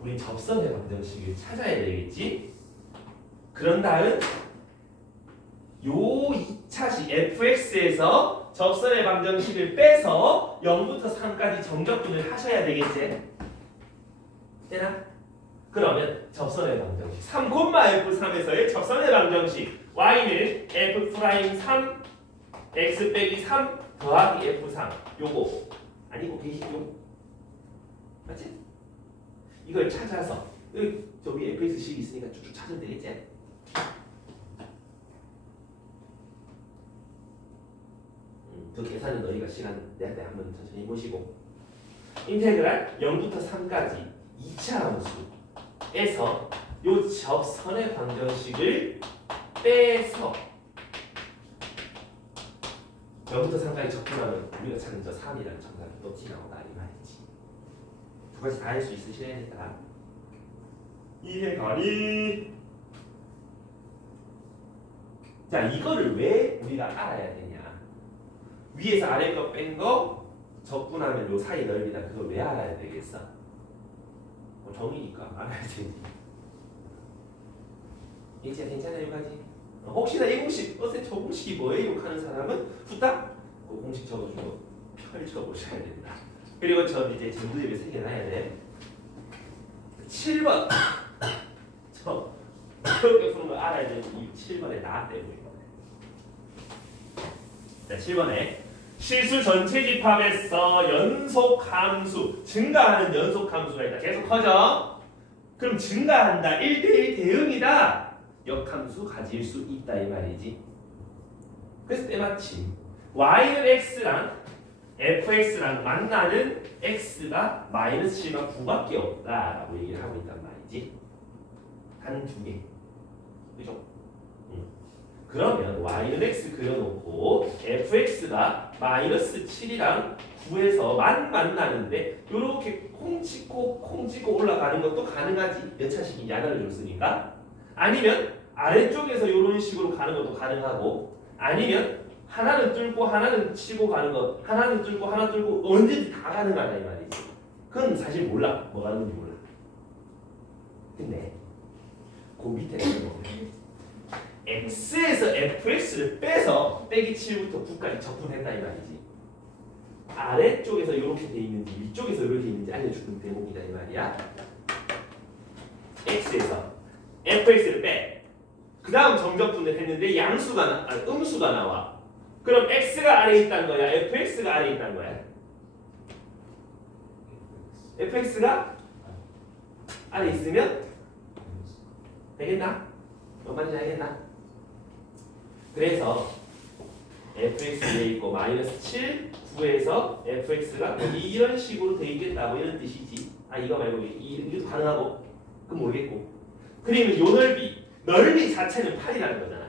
우리 접선의 방정식을 찾아야 되겠지? 그런 다음 요 2차식 fx에서 접선의 방정식을 빼서 0부터 3까지 정적분을 하셔야 되겠지? 되나? 그러면 접선의 방정식 3,f3에서의 접선의 방정식 y는 f'3 x 빼기 3 더하기 f3 요거 아니고 계시죠? 맞지? 이걸 찾아서 여기 저 위에 fx식이 있으니까 쭉쭉 찾으면 되겠지? 그 계산은 너희가 시간 낼 때 한번 천천히 보시고 인테그랄 0부터 3까지 2차 함수에서 요 접선의 방정식을 빼서 0부터 3까지 접근하면 우리가 찾는 저 3이라는 정답이 또 나오다 이 말이지. 두 가지 다 할 수 있으셔야 된다. 이해가니? 자 이거를 왜 우리가 알아야 되냐? 위에서 아래 거 뺀 거 적분하면 요 사이 넓이다. 그걸 왜 알아야 되겠어? 정이니까 알아야 되지. 이제 괜찮아요 여기까지? 혹시나 이 공식, 저 공식이 뭐예요? 하는 사람은 후딱 그 공식 적어주고 펼쳐보셔야 된다. 그리고 저 이제 전두엽에 새겨놔야 돼. 7번 저 그렇게 푸는 거 알아야 되는 이 7번에 나 때문에. 자 7번에 실수 전체 집합에서 연속 함수, 증가하는 연속 함수가 있다. 계속 커져. 그럼 증가한다. 1대1 대응이다. 역함수 가질 수 있다 이 말이지. 그래서 때마침 y는 x랑 fx랑 만나는 x가 마이너스 7과 9밖에 없다라고 얘기를 하고 있단 말이지. 단 두 개. 그죠? 그러면 y는 x 그려놓고 fx가 마이너스 7이랑 9에서 만나는데 요렇게 콩 찍고 올라가는 것도 가능하지. 여차식이 야단을 줬으니까. 아니면 아래쪽에서 요런 식으로 가는 것도 가능하고, 아니면 하나는 뚫고 하나는 치고 가는 것, 하나는 뚫고 하나 뚫고 언제든지 다 가능하다 이 말이지. 그건 사실 몰라. 뭐가 하는지 몰라. 근데 그 밑에 뭐 x에서 fx를 빼서 빼기 7부터 9까지 적분했다 이 말이지. 아래쪽에서 이렇게 돼 있는지 위쪽에서 이렇게 돼 있는지 알려주는 대목이다 이 말이야. x에서 fx를 빼. 그 다음 정적분을 했는데 양수가 음수가 나와. 그럼 x가 아래에 있다는 거야? fx가 아래에 있다는 거야? fx가 아래 있으면 되겠나? 뭔 말인지 알겠나? 그래서 fx에 있고 마이너스 7, 9에서 fx가 이런 식으로 돼 있겠다 뭐 이런 뜻이지. 아 이거 말고 이거 가능하고 그건 모르겠고. 그러면 요 넓이 자체는 8이라는 거잖아.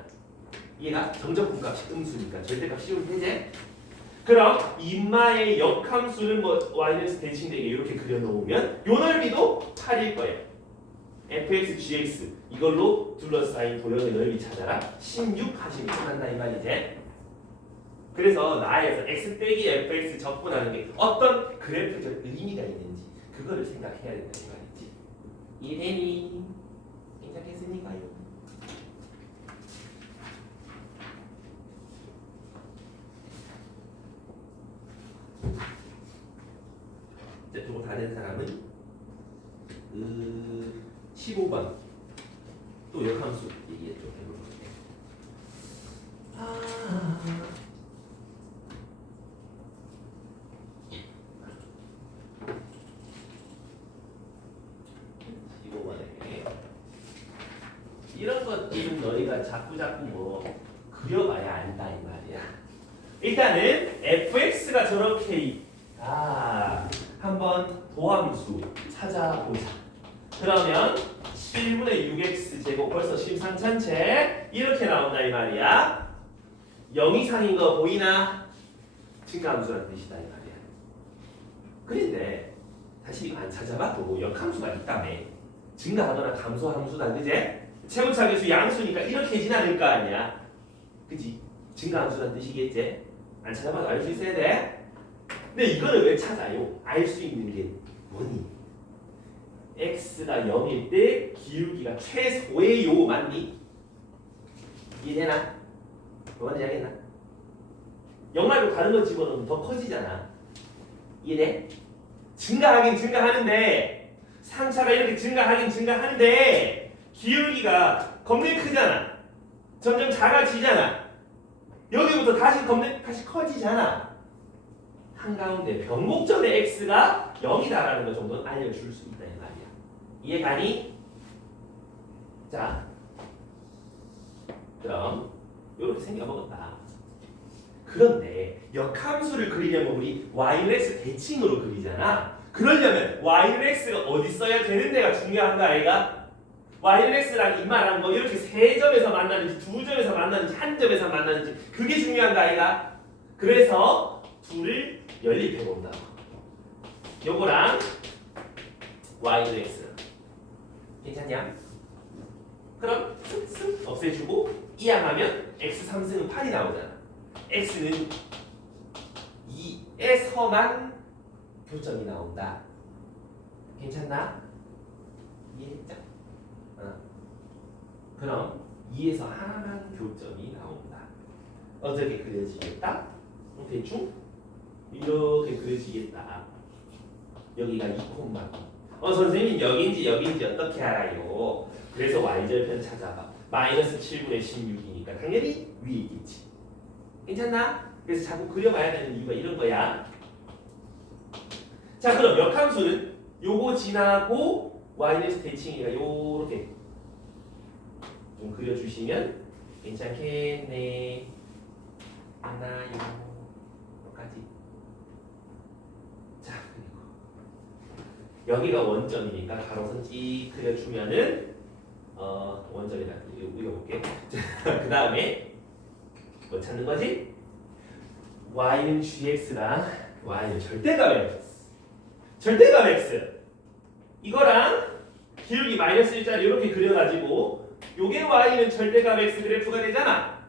얘가 정적분값이 음수니까 절대값 씌우면 되지. 그럼 인마의 역함수는 뭐 마이너스 대칭되게 이렇게 그려놓으면 요 넓이도 8일 거예요. fx, gx 이걸로 둘러싸인 도형의 넓이 찾아라. 16 하시면 끝난다 이 말이지. 그래서 나에서 x 빼기 fx 적분하는 게 어떤 그래프적 의미가 있는지 그거를 생각해야 된다 이 말이지. 이해되니? 괜찮겠습니까요? 이제 저거 다 된 사람은 15번 또 역함수 얘기했죠. 이런 것들은 너희가 자꾸 뭐 그려봐야 안다 이 말이야. 일단은 fx가 저렇게 한번 도함수 찾아보자. 그러면 7분의 6x 제곱 벌써 심상찮게 이렇게 나온다 이 말이야. 0 이상인 거 보이나? 증가함수라는 뜻이다 이 말이야. 그런데 사실 이거 안 찾아봐도 역함수가 있다며. 증가하거나 감소함수다 그제? 최고차계수 양수니까 이렇게 지나는 거 아니야. 그지? 증가함수라는 뜻이겠지? 안 찾아봐도 알 수 있어야 돼. 근데 이거를 왜 찾아요? 알 수 있는 게 뭐니? x가 0일 때 기울기가 최소예요. 맞니? 이해되나? 뭔지 알겠나? 0 말고 다른 거 집어넣으면 더 커지잖아. 이해돼? 증가하긴 증가하는데 상차가 이렇게 증가하긴 증가하는데 기울기가 겁내 크잖아. 점점 작아지잖아. 여기부터 다시 커지잖아. 한가운데 변곡점의 x가 0이다라는 것 정도는 알려줄 수 있다 이 말이야. 이해가니? 자, 그럼 이렇게 생겨먹었다. 그런데 역함수를 그리려면 우리 y는 x 대칭으로 그리잖아. 그러려면 y는 x가 어디 써야 되는 데가 중요한 거 아이가? y는 x랑 이만한 거 이렇게 세 점에서 만나는지 두 점에서 만나는지 한 점에서 만나는지 그게 중요한 거 아이가? 그래서 둘을 연립해 본다. 요거랑 y는 x 괜찮냐? 그럼 쓱쓱 없애주고 이항하면 x 3승은 8이 나오잖아. x는 2에서만 교점이 나온다. 괜찮나? 이해했죠? 그럼 2에서 하나만 교점이 나온다. 어떻게 그려지겠다? 대충 이렇게 그려지겠다. 여기가 2콤마. 선생님 여긴지 어떻게 알아요? 그래서 y절편 찾아봐. 마이너스 7분의 16이니까 당연히 위에 있겠지. 괜찮나? 그래서 자꾸 그려봐야 되는 이유가 이런 거야. 자, 그럼 역함수는 요거 지나고 y는 대칭이가 요렇게 좀 그려주시면 괜찮겠네. 맞나요? 여기까지. 자, 그리고 여기가 원점이니까 가로선 찍 그려주면은 원점에다 이겨볼게. 그 다음에 뭐 찾는 거지? y는 gx랑 y는 절대값 x. 절대값 x. 이거랑 기울기 마이너스 1짜리 이렇게 그려가지고 요게 y는 절대값 x 그래프가 되잖아.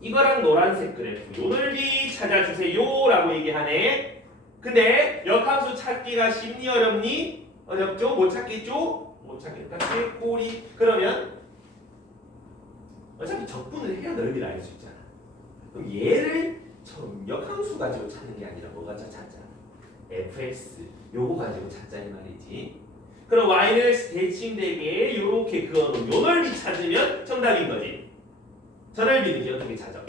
이거랑 노란색 그래프 요 넓이 찾아주세요 라고 얘기하네. 근데 역함수 찾기가 쉽니 어렵니? 어렵죠? 못 찾겠죠? 못 찾겠다. 꼬리. 그러면 어차피 적분을 해야 넓이를 알 수 있잖아. 그럼 얘를 처음 역함수 가지고 찾는 게 아니라 뭐 가지고 찾자? fx 요거 가지고 찾자 이 말이지. 그럼 y는 대칭되게 요렇게 그어놓은 요 넓이 찾으면 정답인 거지. 저 넓이는 이제 어떻게 찾아?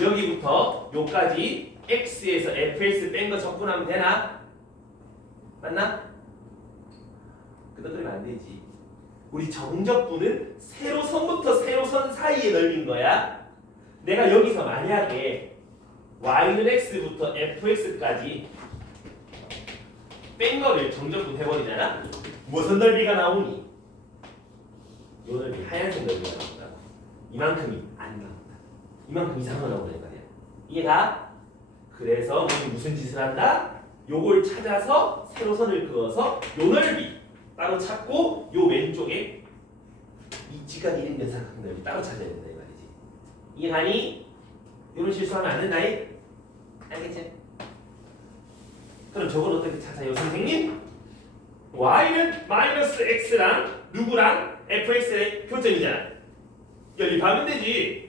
여기부터 요까지 x에서 fx 뺀 거 적분하면 되나? 맞나? 끄덕거리면 안 되지. 우리 정적분은 세로선부터 세로선 사이의 넓이인 거야. 내가 여기서 만약에 y는 x부터 fx까지 뺀 거를 정적분 해버리잖아? 무슨 넓이가 나오니? 요 넓이, 하얀색 넓이가 나온다고. 이만큼이 안 나온다. 이만큼 이상은 나오는 거야. 이해가? 그래서 우리 무슨 짓을 한다? 요걸 찾아서 세로선을 그어서 요 넓이 따로 찾고 요 왼쪽에 이 직각 1인변 삼각 넓이 따로 찾아야 된다 이 말이지. 이해하니? 요런 실수하면 안 된다이? 알겠지? 그럼 저걸 어떻게 찾아요 선생님? y는 마이너스 x랑 누구랑 fx의 교점이잖아. 연립하면 되지.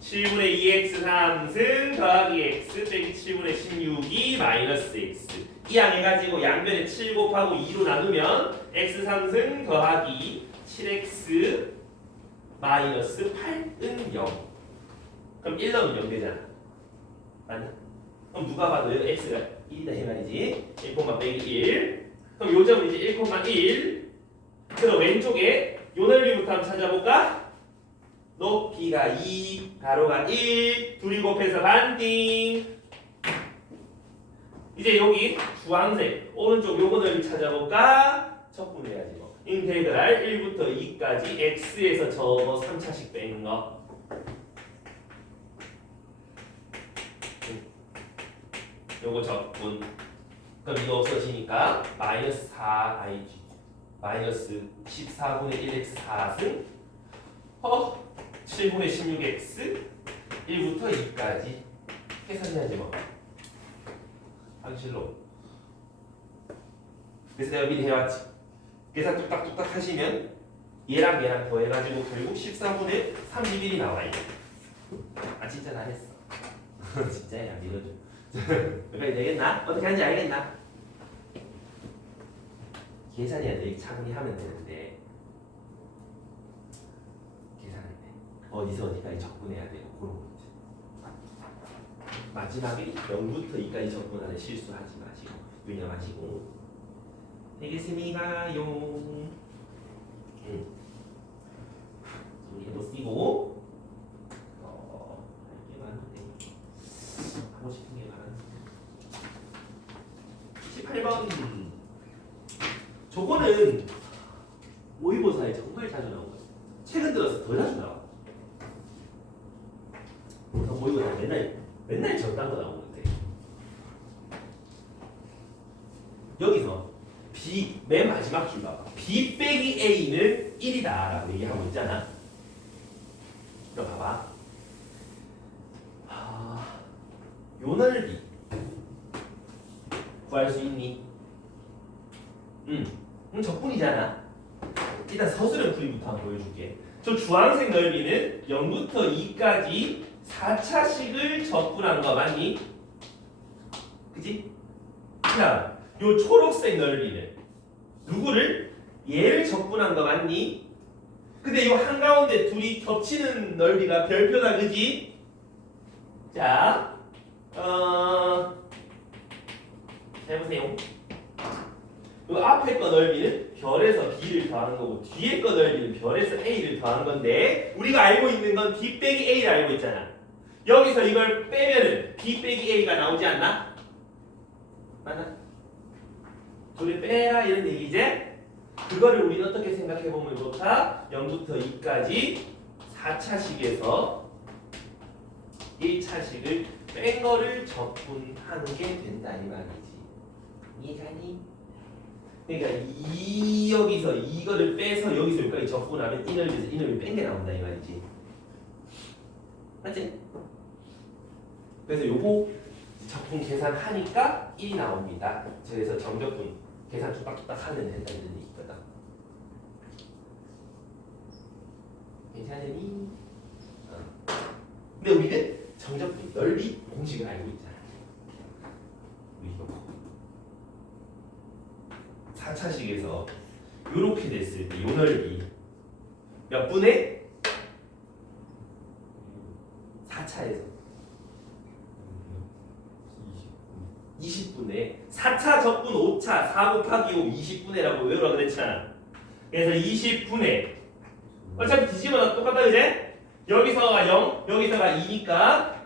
7분의 2x 3승 더하기 x 빼기 7분의 16이 마이너스 x 이 양 해가지고 양변에 7 곱하고 2로 나누면 x 3승 더하기 7x 마이너스 8은 0. 그럼 1 넣으면 0 되잖아. 맞나? 그럼 누가 봐도 x가 1이다 이 말이지. 1, 빼기 1. 그럼 요 점은 이제 1,1. 그럼 왼쪽에 요 넓이부터 한번 찾아볼까? 높이가 2, 가로가 1, 둘이 곱해서 반띵. 이제 여기 주황색 오른쪽 요거 넓이 찾아볼까? 적분해야지 뭐. 인테그랄 1부터 2까지 x에서 저거 3차씩 빼는 거. 요거 적분. 그럼 이거 없어지니까 마이너스 14분의 1x 4승 7분의 16x 1부터 2까지 계산해야지 뭐. 방실로. 그래서 내가 미리 해왔지. 계산 뚝딱뚝딱 하시면 얘랑 얘랑 더해가지고 결국 14분의 31이 나와요. 아 진짜 나 했어. 진짜 야 밀어줘. 여기까지 되겠나? 어떻게 하는지 알겠나? 계산해야 돼. 이렇게 차분히 하면 되는데 계산할 때 어디서 어디까지 적분해야 되고 그런 거 있지. 마지막에 0부터 2까지 적분하는 실수하지 마시고 유념하시고 되겠습니까요? 여기도 쓰고 할게 많은데 하고 싶은 게 많은데 18번 저거는 모의고사에 정말 자주 나온 거예요. 최근 들어서 더 자주 나와. 모의고사 맨날 저딴 거 나오는데 여기서 B 맨 마지막 줄 봐봐. B 빼기 A는 1이다 라고 얘기하고 있잖아. 그럼 봐봐. 요 넓이 구할 수 있니? 적분이잖아. 일단 서술형 풀이부터 한번 보여줄게. 저 주황색 넓이는 0부터 2까지 4차식을 적분한 거 맞니? 그치? 자, 요 초록색 넓이는 누구를? 얘를 적분한 거 맞니? 근데 요 한가운데 둘이 겹치는 넓이가 별표다 그지? 자, 해보세요. 그 앞에 거 넓이는 별에서 b를 더하는 거고 뒤에 거 넓이는 별에서 a를 더하는 건데 우리가 알고 있는 건 b 빼기 a를 알고 있잖아. 여기서 이걸 빼면은 b 빼기 a가 나오지 않나? 맞나? 둘이 빼라 이런 얘기지? 그거를 우리는 어떻게 생각해 보면 좋다? 0부터 2까지 4차식에서 1차식을 뺀 거를 적분하는 게 된다 이 말이지. 이해가니? 그러니까 여기서 이거를 빼서 여기서 여기까지 적분하면 이 넓이에서 이 넓이 뺀 게 나온다 이 말이지. 맞지? 그래서 요거 적분 계산하니까 1이 나옵니다. 그래서 정적분 계산 뚝딱뚝딱 하면 된다 이런 얘기거든. 괜찮으니? 근데 우리는 정적분 넓이 공식을 알고 있잖아. 이거 4차식에서 요렇게 됐을 때 요 넓이 몇 분의? 4차에서 20분의 4차 적분 5차 4 곱하기 5 20분의라고 외우라 그랬잖아. 그래서 20분의 어차피 뒤집어놔도 똑같다 그제? 여기서가 0 여기서가 2니까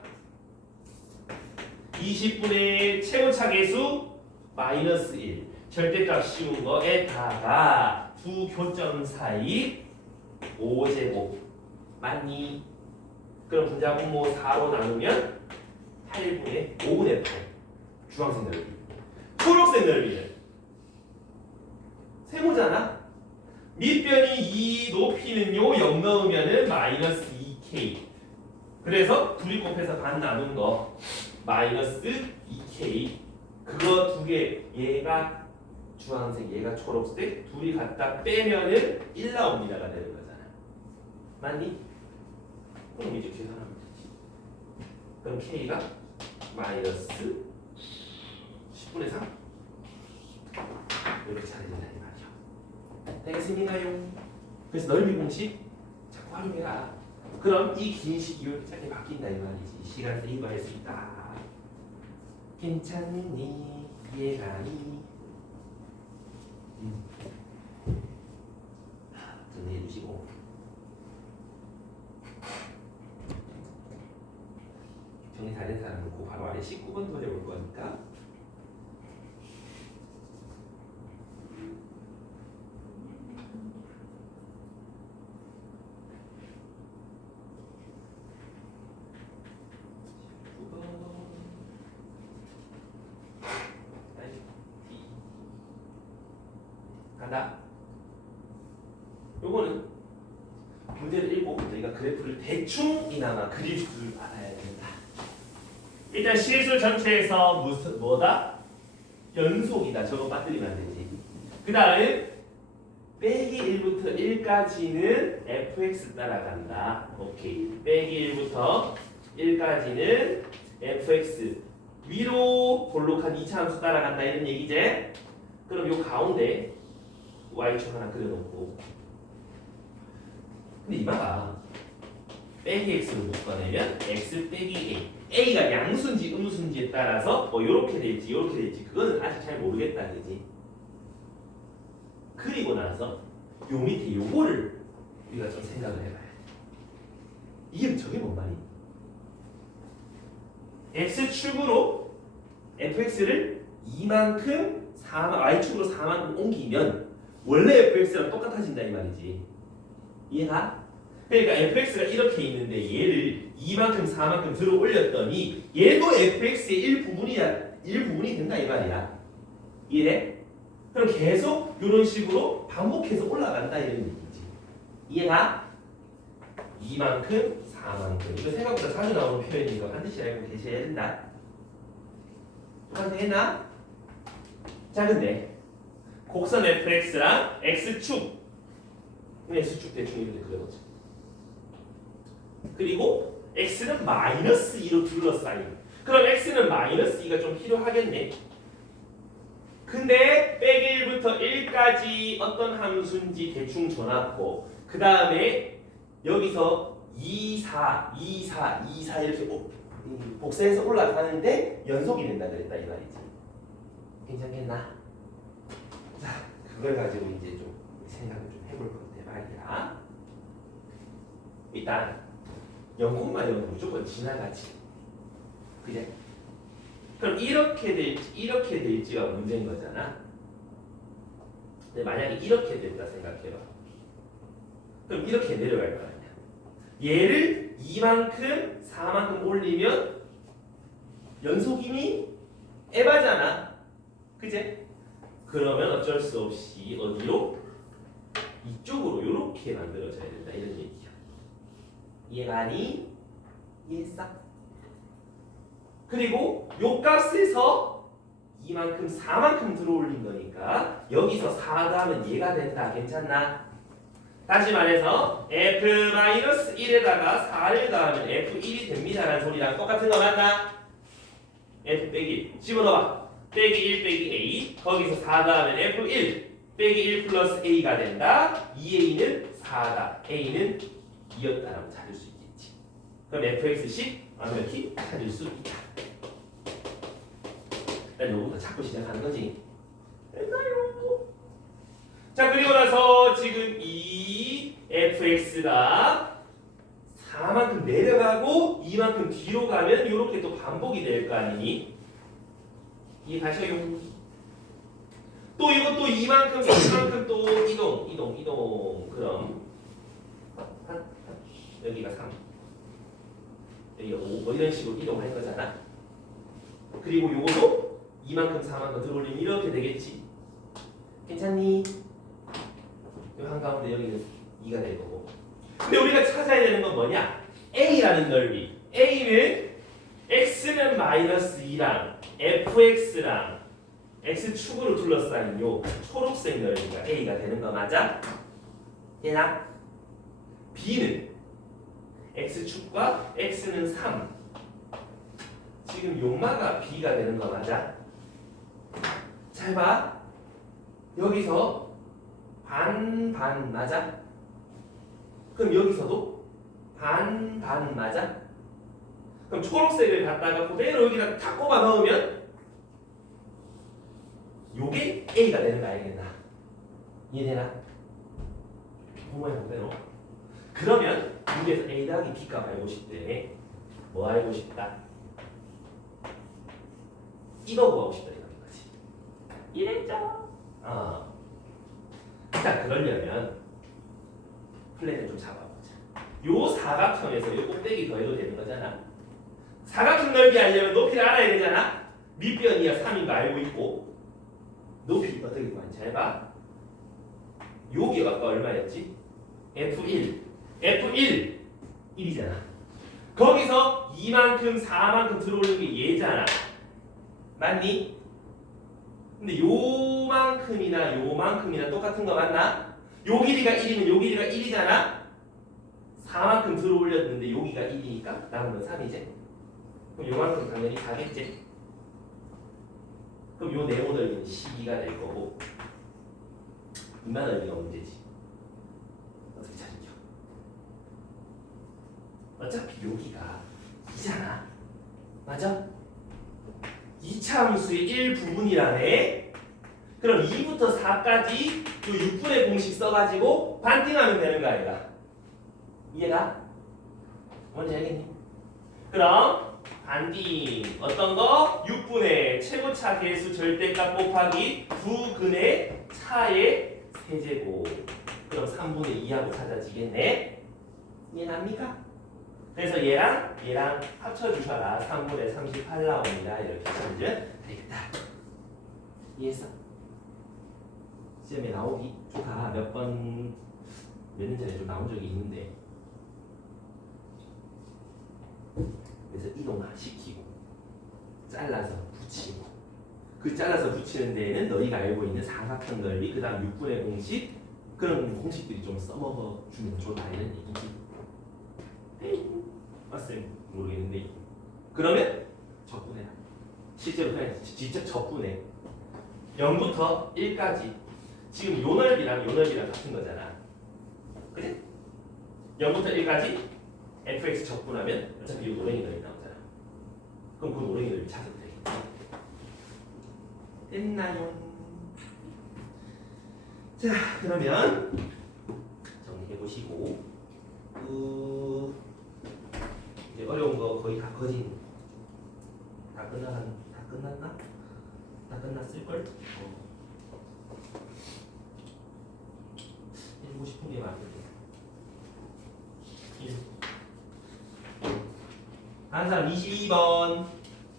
20분의 최고차 계수 마이너스 1 절대값 씌운 거에다가 두 교점 사이 5제곱 맞니? 그럼 분자분모 4로 나누면 8분의 5분의 8 주황색 넓이 초록색 넓이는 세모잖아? 밑변이 2 높이는요 0 넣으면은 마이너스 2k 그래서 둘이 곱해서 반 나눈 거 마이너스 2k 그거 두 개 얘가 주황색 얘가 초록색 둘이 갖다 빼면은 1 나옵니다가 되는 거잖아. 맞니? 그럼 이제 계산하면 되지. 그럼 k가 마이너스 10분의 3 이렇게 차례된다 이 말이야. 되겠습니까요? 그래서 넓이 공식 자꾸 활용해라. 그럼 이 긴 식이 이렇게 짧게 바뀐다 이 말이지. 시간 세이브 할 수 있다. 괜찮니? 이해가니? 정리해 주시고 정리 다 된 사람은 그 바로 아래 19번도 해볼 거니까 간다. 요거는 문제를 읽고 저희가 그래프를 대충이나마 그릴 줄 알아야 된다. 일단 실수 전체에서 무슨 뭐다? 연속이다. 저거 빠뜨리면 안 되지. 그 다음에 빼기 1부터 1까지는 fx 따라간다. 오케이. 빼기 1부터 1까지는 fx 위로 볼록한 2차 함수 따라간다 이런 얘기지. 그럼 요 가운데 y축 하나 그려놓고 근데 이봐봐 빼기 x를 묶어내면 x 빼기 a a가 양수인지 음수인지에 따라서 뭐 요렇게 될지 요렇게 될지 그거는 아직 잘 모르겠다 그지? 그리고 나서 요 밑에 요거를 우리가 좀 생각을 해봐야 돼. 이게 저게 뭔 말이야? x축으로 fx를 2만큼 4만 y축으로 4만큼 옮기면 원래 fx랑 똑같아진다 이 말이지. 이해가? 그러니까 fx가 이렇게 있는데 얘를 2만큼 4만큼 들어 올렸더니 얘도 fx의 일부분이 된다 이 말이야. 이해돼? 그럼 계속 이런 식으로 반복해서 올라간다 이런 얘기지. 이해가? 2만큼 4만큼 이거 생각보다 자주 나오는 표현이니까 반드시 알고 계셔야 된다. 완성했나? 자 근데 곡선 fx랑 x축 x축 대충 이렇게 그려놓자. 그리고 x는 마이너스 2로 둘러싸인 그럼 x는 마이너스 2가 좀 필요하겠네. 근데 빼기 1부터 1까지 어떤 함수인지 대충 줘놨고 그 다음에 여기서 2, 4, 2, 4, 2, 4 이렇게 복사해서 올라가는데 연속이 된다 그랬다 이 말이지. 괜찮겠나? 자, 그걸 가지고 이제 좀 생각을 좀 해볼 건데 말이야. 일단 0,0은 무조건 지나가지. 그래? 그럼 이렇게 될지가 문제인 거잖아. 근데 만약에 이렇게 됐다 생각해봐. 그럼 이렇게 내려갈 거 아니야. 얘를 2만큼 4만큼 올리면 연속이니 에바잖아. 그제? 그러면 어쩔 수 없이 어디로? 이쪽으로 이렇게 만들어져야 된다 이런 얘기야. 이해가니? 이해했어? 그리고 요 값에서 2만큼 4만큼 들어올린 거니까 여기서 4 더하면 얘가 된다. 괜찮나? 다시 말해서 F-1에다가 4를 더하면 F1이 됩니다라는 소리랑 똑같은 거 맞나? F 빼기 집어넣어봐. 빼기 1 빼기 A 거기서 4 더하면 F1 빼기 1 플러스 A가 된다. 2A는 4다. A는 2였다라고 찾을 수 있겠지. 그럼 FX10 완벽히 찾을 수 있다. 일단 요거부터 찾고 시작하는 거지. 됐나요? 자, 그리고 나서 지금 이 fx가 4만큼 내려가고 2만큼 뒤로 가면 이렇게 또 반복이 될 거 아니니? 이해가셔요? 또 이것도 2만큼 또 이동. 그럼 여기가 3, 여기가 5, 뭐 이런 식으로 이동할 거잖아. 그리고 요것도 2만큼 4만큼 들어올리면 이렇게 되겠지. 괜찮니? 요 한가운데 여기는 2가 될 거고. 근데 우리가 찾아야 되는 건 뭐냐? A라는 넓이. A는 X는 마이너스 2랑 FX랑 X축으로 둘러싸인 요 초록색 넓이가 A가 되는 거 맞아? 얘나? B는 X축과 X는 3. 지금 요마가 B가 되는 거 맞아? 잘 봐. 여기서 반 맞아? 그럼 여기서도 반 맞아? 그럼 초록색을 갖다가 그대로 여기다 탁 꼽아 넣으면 요게 A가 되는 거 알겠나? 이해되나? 부모님 그대로. 그러면 여기에서 A 더하기 B 값 알고 싶대. 뭐 알고 싶다? 이거 구하고 싶다 이거는 거지. 이랬죠? 자, 그러려면 플랜을 좀 잡아보자. 요 사각형에서 요 꼭대기 더해도 되는 거잖아. 사각형 넓이 알려면 높이를 알아야 되잖아. 밑변이야 3인 거 알고 있고. 높이 어떻게 구하는지 잘 봐. 여기가 아까 얼마였지? F1 1이잖아. 거기서 2만큼 4만큼 들어오는 게 얘잖아. 맞니? 근데 요만큼이나 똑같은 거 맞나? 요 길이가 1이면 요 길이가 1이잖아. 4만큼 들어 올렸는데 여기가 1이니까 남은 건 3이지. 그럼 요만큼 당연히 4겠지. 그럼 요 네모 넓이는 12가 될 거고 이만 넓이가 문제지. 어떻게 찾을게요? 어차피 여기가 2잖아. 맞아? 이차함수의 일부분이라네. 그럼 2부터 4까지 요 6분의 공식 써가지고 반띵하면 되는 거 아이가? 이해가? 뭔지 알겠니? 그럼 반띵 어떤 거? 6분의 최고차 개수 절대값 곱하기 9근의 차의 세제곱. 그럼 3분의 2하고 찾아지겠네? 이해납니까? 그래서 얘랑 합쳐주셔라. 3분의 38 나옵니다. 이렇게 찾으면 되겠다. 이해했어? 시험에 나오기 좋다. 몇 년 전에 좀 나온 적이 있는데 그래서 이동시키고 잘라서 붙이고 그 잘라서 붙이는 데에는 너희가 알고 있는 사각형 넓이 그 다음 6분의 공식 그런 공식들이 좀 써먹어 주면 좋다 이런 얘기지. 맞어요? 모르겠는데 그러면 적분해라. 실제로 그냥 직접 적분해. 0부터 1까지 지금 요 넓이랑 요 넓이랑 같은 거잖아. 그래? 0부터 1까지 fx 적분하면 어차피 요 도형이 넓이 나오잖아. 그럼 그 노랭이 넓이 찾아도 돼. 됐나요? 자, 그러면 정리해 보시고 이제 어려운 거 거의 다 거진 다 끝났나? 다 끝났을 걸? 해주고 싶은 게 많은데. 한 사람 22번.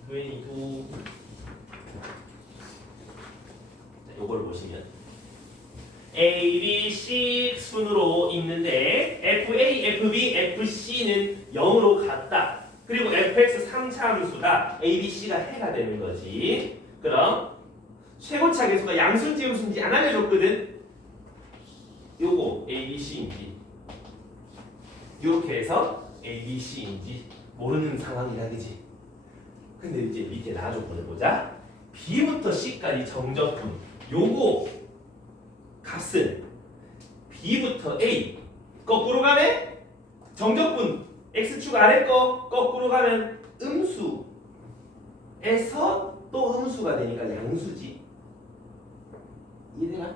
도현이 2. 자, 요걸 보시면 A, B, C 순으로 있는데 FA, FB, FC는 0으로 같다. 그리고 FX 3차 함수가 A, B, C가 해가 되는 거지. 그럼 최고차 계수가 양수인지 음수인지 안 알려줬거든. 요거 A, B, C인지 이렇게 해서 A, B, C인지 모르는 상황이라 그지. 근데 이제 밑에 나조건을 보자. B부터 C까지 정적분 요거 값은 B부터 A 거꾸로 가네? 정적분 X축 아래 거 거꾸로 가면 음수에서 또 음수가 되니까 양수지. 이해되나?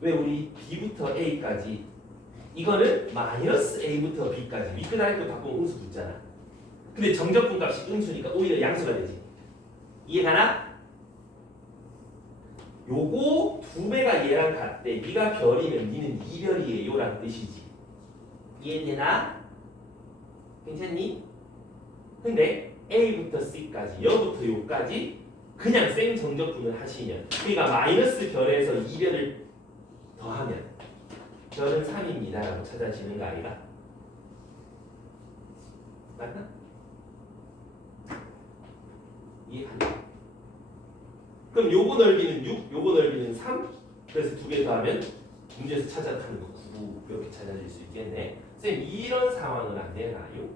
왜 우리 B부터 A까지 이거는 마이너스 A부터 B까지 밑에 아래 거 바꾸면 음수 붙잖아. 근데 정적분 값이 음수니까 오히려 양수가 되지. 이해가나? 요거 2배가 얘랑 같대. 네가 별이면 니는 2별이에요 라는 뜻이지. 이해되나? 괜찮니? 근데 A부터 C까지 여부터 요까지 그냥 생 정적분을 하시면 우리가 마이너스 별에서 2별을 더하면 별은 3입니다 라고 찾아지는 거 아니가? 맞나? 이해하냐? 그럼 요거 넓이는 6, 요거 넓이는 3. 그래서 2개 더하면 문제에서 찾아가는 거 9 이렇게 찾아질 수 있겠네. 선생님 이런 상황은 안 되나요?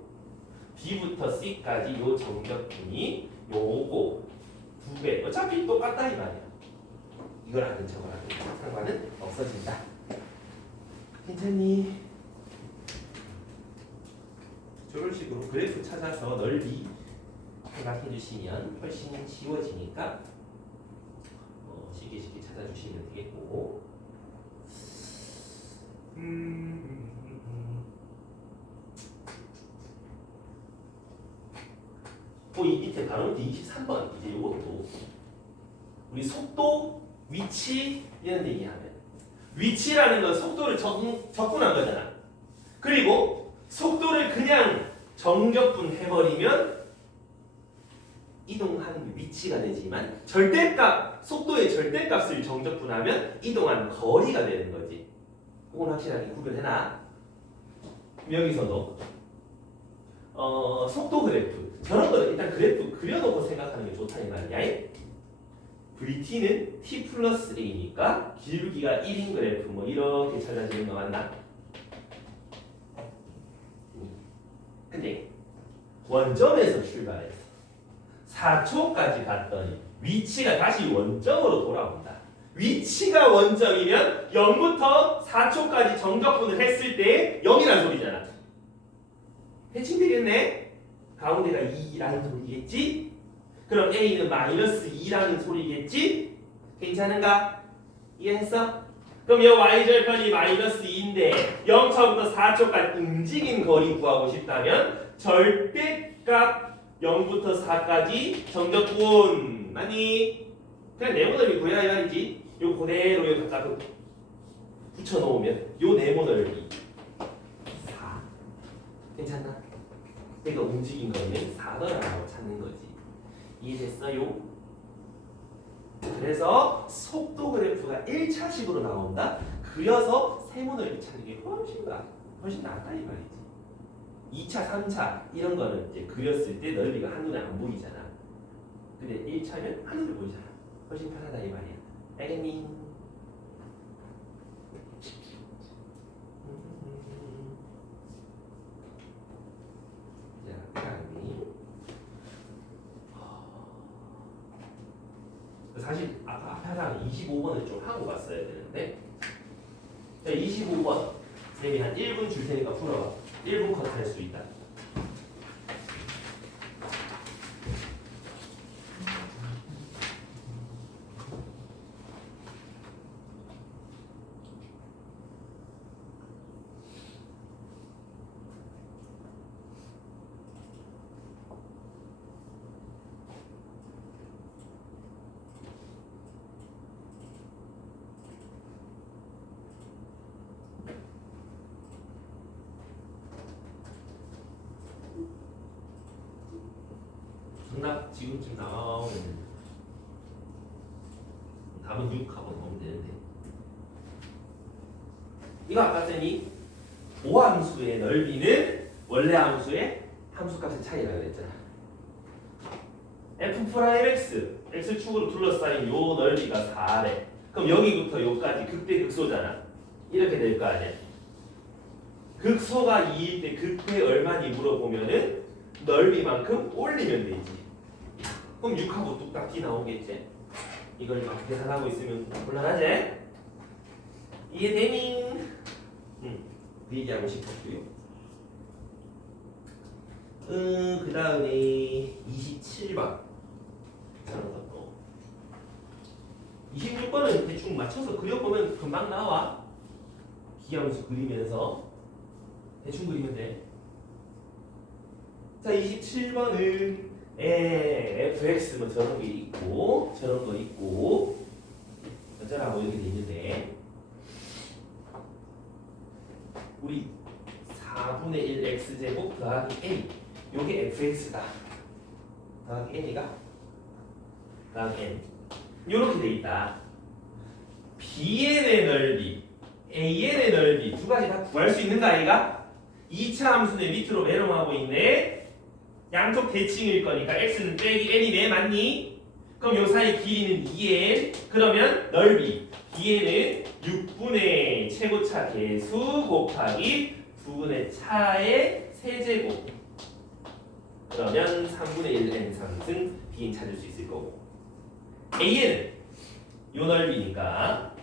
B부터 C까지 요 정적분이 요거 2배 어차피 똑같다 이 말이야. 이걸 하든 저걸 하든 상관은 없어진다. 괜찮니? 저런 식으로 그래프 찾아서 넓이 생각해 주시면 훨씬 쉬워지니까 쉽게 찾아주시면 되겠고. 이 밑에 바로 밑에 23번 이제 이것도 우리 속도, 위치 이런 얘기하면 위치라는 건 속도를 적분한 거잖아. 그리고 속도를 그냥 정적분 해버리면 이동한 위치가 되지만 절대값, 속도의 절대값을 정적분하면 이동한 거리가 되는 거지. 그건 확실하게 구별해놔. 여기서도 속도 그래프 저런 거는 일단 그래프 그려놓고 생각하는 게 좋다 이 말이야. VT는 T 플러스 A니까 기울기가 1인 그래프 뭐 이렇게 찾아지는 거 맞나? 근데 원점에서 출발해서 4초까지 갔더니 위치가 다시 원점으로 돌아온다. 위치가 원점이면 0부터 4초까지 정적분을 했을 때 0이라는 소리잖아. 해칭되겠네? 가운데가 2라는 소리겠지? 그럼 A는 마이너스 2라는 소리겠지? 괜찮은가? 이해했어? 그럼 이 y절편이 마이너스 2인데 0초부터 4초까지 움직인 거리 구하고 싶다면 절대값 0부터 4까지 정적분 맞니? 그냥 네모넓이 구해라 이 말이지. 요 그대로 요 갖다 붙여놓으면 요 네모넓이 4 괜찮나? 그러니까 움직인 거리는 4더라고 찾는 거지. 이해됐어요? 그래서 속도 그래프가 1차식으로 나온다. 그려서 세모넓이 찾는 게 훨씬 낫다 이 말이지. 2차, 3차 이런 거는 이제 그렸을 때 넓이가 한눈에 안 보이잖아. 근데 1차면 한눈에 보이잖아. 훨씬 편하다 이 말이야. 알겠니? 자, 다음이 사실 아까 앞에 하다가 25번을 좀 하고 갔어야 되는데 25번 선생님이 한 1분 줄 테니까 풀어봐. 1분 컷 할 수 있다. 지금쯤 나오면 답은 6하고 나오면 되는데 이거 아까 쌤이 오함수의 넓이는 원래 함수의 함수값의 차이라고 그랬잖아. f'(x) x축으로 둘러싸인 요 넓이가 4래. 그럼 여기부터 여기까지 극대극소잖아. 이렇게 될 거 아니야. 극소가 2일 때 극대 얼마니 물어보면은 넓이만큼 올리면 되지. 그럼 6하고 뚝딱 티 나오겠지. 이걸 막 계산하고 있으면 곤란하지? 이해되니? 그 얘기하고 싶었고요. 그 다음에 27번. 26번은 대충 맞춰서 그려보면 금방 나와. 기하면서 그리면서 대충 그리면 돼. 자, 27번은 fx 뭐 저런 게 있고 저런 거 있고 어쩌라고 이렇게 돼 있는데 우리 4분의 1 x제곱 더하기 n 요게 fx다. 더하기 n이가 더하기 n 요렇게 돼 있다. bn의 넓이 an의 넓이 두 가지 다 구할 수 있는가 아이가? 2차 함수는 밑으로 매름하고 있네. 양쪽 대칭일 거니까 x는 빼기 n이네. 맞니? 그럼 요 사이 길이는 2n. 그러면 넓이 bn은 6분의 최고차 계수 곱하기 2분의 차의 세제곱. 그러면 3분의 1 n 상승 bn 찾을 수 있을 거고 an은 요 넓이니까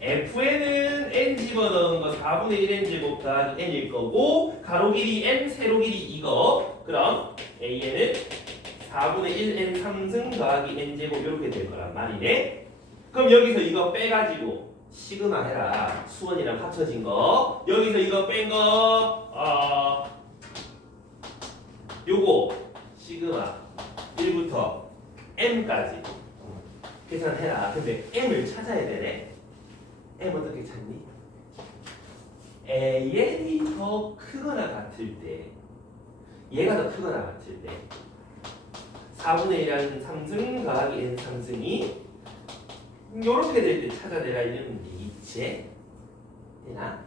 fn은 n 집어넣은 거 4분의 1 n 제곱 더하기 n일 거고 가로 길이 n 세로 길이 이거. 그럼 an은 4분의 1 n 상승 더하기 n 제곱 이렇게 될 거란 말이네. 그럼 여기서 이거 빼가지고 시그마 해라. 수원이랑 합쳐진 거. 여기서 이거 뺀 거 요거 시그마 1부터 m까지 계산해라. 근데 m을 찾아야 되네. m 어떻게 찾니? an이 더 크거나 같을 때 얘가 더 크거나 같을 때 4분의 1은 상승 더하기 n 상승이 요렇게 될 때 찾아내라 이러면 있지? 되나?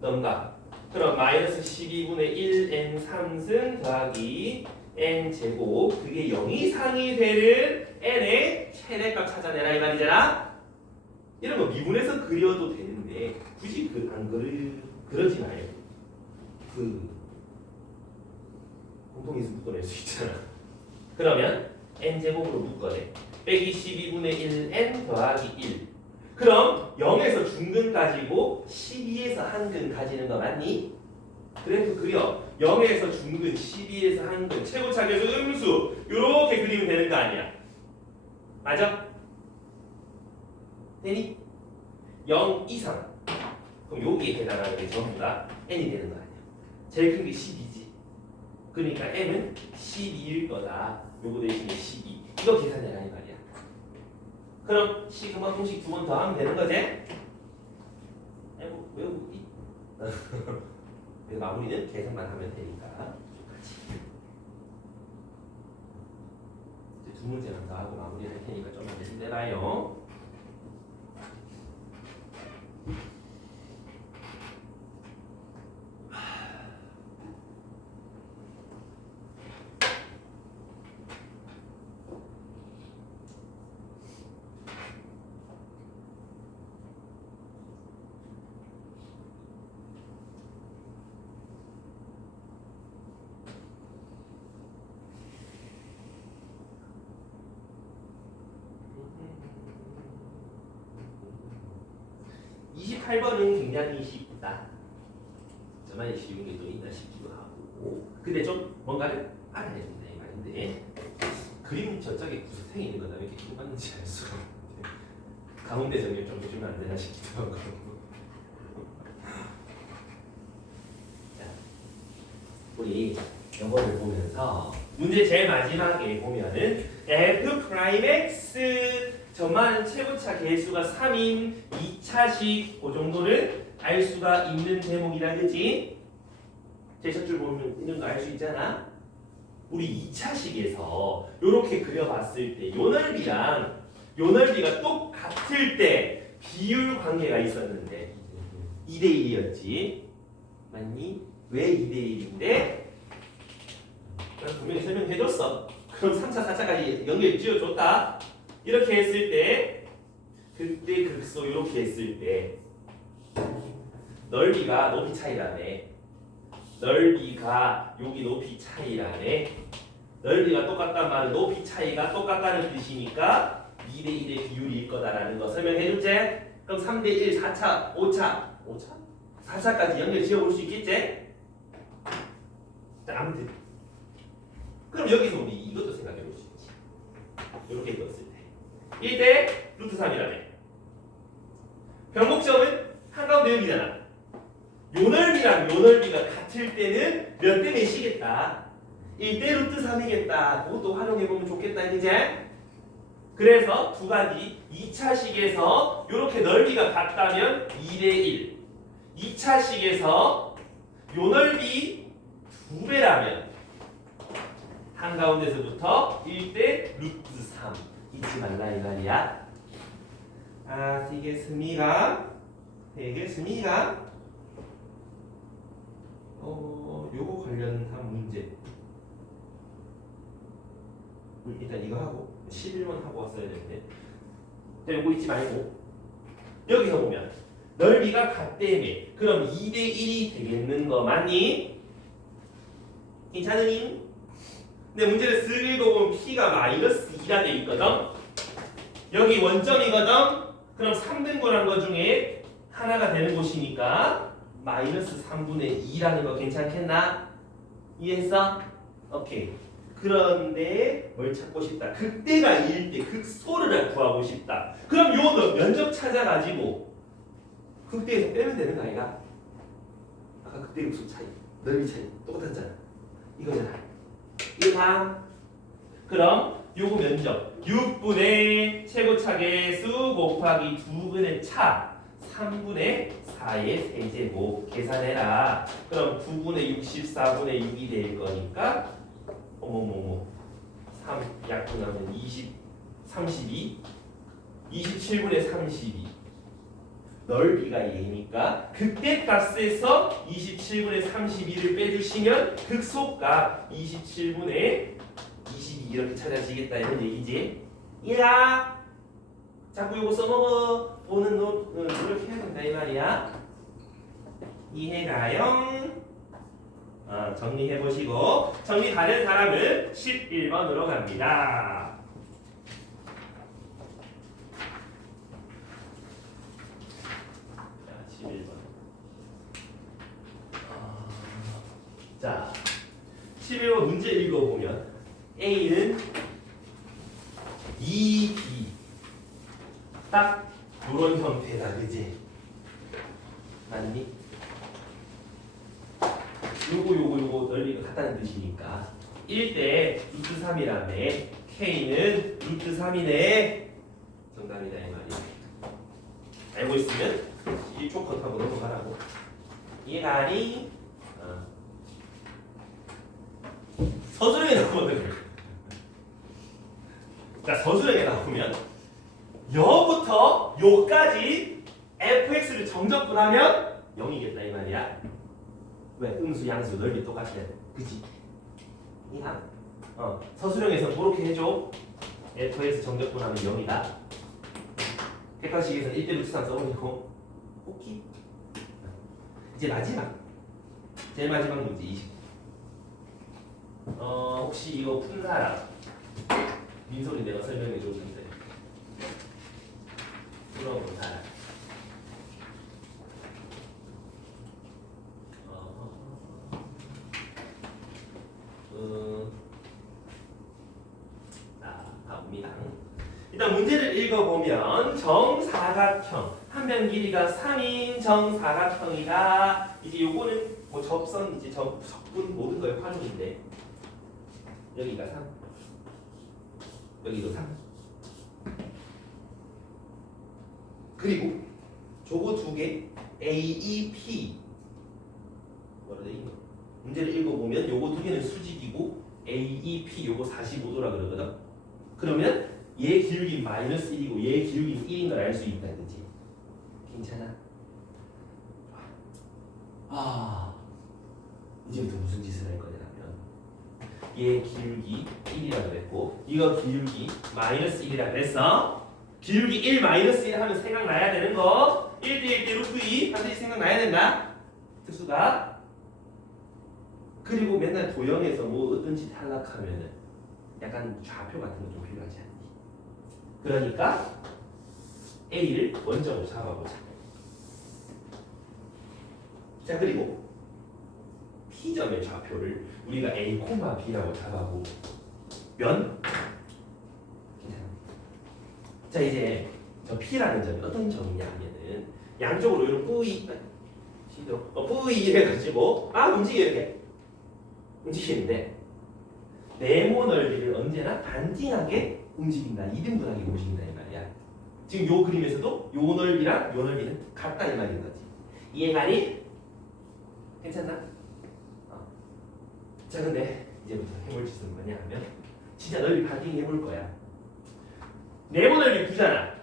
넘가. 그럼 마이너스 12분의 1n 상승 더하기 n 제곱 그게 0 이상이 되는 n의 최대값 찾아내라 이 말이잖아. 이런 거 미분해서 그려도 되는데 굳이 안 그러지 마요. 그 공통인수 묶어낼 수 있잖아. 그러면 n 제곱으로 묶어내. 빼기 12분의 1n 더하기 1. 그럼 0에서 중근 가지고 12에서 한근 가지는 거 맞니? 그래프 그려. 0에서 중근, 12에서 한근, 최고차 계수 음수 요렇게 그리면 되는 거 아니야? 맞아? 되니? 0 이상. 그럼 여기에 해당하는 게 전부 다 n이 되는 거 아니야? 제일 큰 게 12지. 그러니까 m은 12일 거다. 요거 대신에 12. 이거 계산해라 이 말이야. 그럼 시그마 공식 두 번 더 하면 되는 거지? 외우기. 마무리는 계산만 하면 되니까. 이제 두 문제만 더 하고 마무리 할 테니까 좀만 기다려요. (28번은) 굉장히 쉽다. 저만이 쉬운 게 또 있나 싶기도 하고. 근데 좀 뭔가를 알아야 된다 이 말인데 그림 저쪽에 구석탱이 있는 거다 왜 이렇게 똑같는지 알 수가 없는데 가운데 정리 좀 해주면 안 되나 싶기도 하고. 자, 우리 이거를 보면서 문제 제일 마지막에 보면은 f'(x) 전만 최고차 계수가 3인 2차식 그 정도는 알 수가 있는 대목이다 그치? 제 첫 줄 보면 이런 거 알 수 있잖아. 우리 2차식에서 이렇게 그려봤을 때 요 넓이랑 요 넓이가 똑같을 때 비율 관계가 있었는데 2대1이었지. 맞니? 왜 2대1인데? 분명히 설명해줬어. 그럼 3차, 4차까지 연결 지어줬다. 이렇게 했을 때 그때 극소 이렇게 했을 때 넓이가 높이 차이라네. 넓이가 여기 높이 차이라네. 넓이가 똑같단 말은 높이 차이가 똑같다는 뜻이니까 2대1의 비율일 거다라는 거 설명해줬지? 그럼 3대1, 4차, 5차 4차까지 연결 지어볼 수 있겠지? 자, 아무튼 그럼 여기서 우리 이것도 생각해볼 수 있지. 이렇게 읽었을 때 1대 루트 3이라네. 변곡점은 한가운데 여기잖아. 요 넓이랑 요 넓이가 같을 때는 몇 대 몇이겠다. 1대 루트 3이겠다. 그것도 활용해보면 좋겠다. 이제 그래서 두 가지 2차식에서 이렇게 넓이가 같다면 2대1 2차식에서 요 넓이 2배라면 한가운데서부터 1대 루트 3 잊지 말라 이 말이야. 아, 되겠습니까? 요거 관련한 문제. 일단 이거 하고 11번 하고 왔어야 되는데. 요거 잊지 말고 여기서 보면 넓이가 같다며. 그럼 2대1이 되겠는 거 맞니? 괜찮으니? 근데 문제를 쓱 읽어보면 P가 마이너스 2라 돼 있거든. 여기 원점이거든. 그럼 3등분한 거 중에 하나가 되는 곳이니까 마이너스 3분의 2라는 거 괜찮겠나? 이해했어? 오케이. 그런데 뭘 찾고 싶다. 극대가 2일 때 극소를 구하고 싶다. 그럼 요 면적 찾아가지고 극대에서 빼면 되는 거 아이가? 아까 극대 극소 차이, 넓이 차이 똑같았잖아. 이거잖아. 이거 다. 그럼 요거 면적 6분의 최고차계수 곱하기 2분의 차 3분의 4의 세제곱 계산해라. 그럼 9분의 64분의 6이 될 거니까 어머머머 3 약분하면 32 27분의 32 넓이가 얘니까 극대값에서 27분의 32를 빼주시면 극소값 27분의 22 이렇게 찾아지겠다 이런 얘기지. 이해가? 자꾸 요거 써먹어 보는 노력해야 된다 이 말이야. 이해가요? 정리해보시고 정리 다른 사람은 11번으로 갑니다. 자, 11번. 자, 11번 문제 읽어보면 A는 2B 딱 요런 형태다. 그지? 맞니? 요거 넓이가 같다는 뜻이니까 1대 루트 3이라며 K는 루트 3이네. 정답이다 이 말이야. 알고 있으면 1초 컷하고 넘어가라고. 이해가니? 서술형에 나오거든. 자, 서술형에 나오면 여부터 요까지 fx를 정적분하면 0이겠다 이 말이야. 왜? 음수 양수 넓이 똑같아. 그치? 이하. 서술형에서 그렇게 해줘. fx 정적분하면 0이다. 객관식에서는 1대 루트 3 써버리고. 오케이. 이제 마지막. 제일 마지막 문제 20. 혹시 이거 푼 사람? 민소리 내가 설명해 줬는데. 풀어본 사람. 갑니다. 일단 문제를 읽어보면 정사각형 한 면 길이가 3인 정사각형이다. 이제 요거는 뭐 접선 이제 적분 모든 거에 활용인데 여기가 3 여기도 3 그리고 저거 두 개 AEP 뭐라 돼 이거 문제를 읽어보면 요거 두 개는 수직이고 AEP 요거 45도라 그러거든. 그러면 얘 기울기 마이너스 1이고 얘 기울기는 1인 걸 알 수 있다는 거지. 괜찮아? 이제부터 무슨 짓을 할 거냐면 얘 기울기 1이라 그랬고 이거 기울기 마이너스 1이라 그랬어. 기울기 1 마이너스 1 하면 생각나야 되는 거 1대 1대 루트 2 반드시 생각나야 된다. 특수가. 그리고 맨날 도형에서 뭐 어떤 짓 하락하면은 약간 좌표 같은 거 좀 필요하지 않니? 그러니까 A를 원점으로 잡아보자. 자 그리고 P점의 좌표를 우리가 A, B라고 잡아보면 괜찮아. 자 이제 저 P라는 점이 어떤 점이냐 하면은 양쪽으로 이렇게 뿌이 이래가지고 움직여 이렇게 움직이는데 네모 넓이를 언제나 반띵하게 움직인다. 2등분하게 움직인다 이 말이야. 지금 요 그림에서도 요 넓이랑 요 넓이는 같다 이 말인 거지. 이해가니? 괜찮나? 자 근데 이제부터 해볼 짓은 뭐냐 하면 진짜 넓이 반띵 해볼 거야. 네모 넓이 9잖아.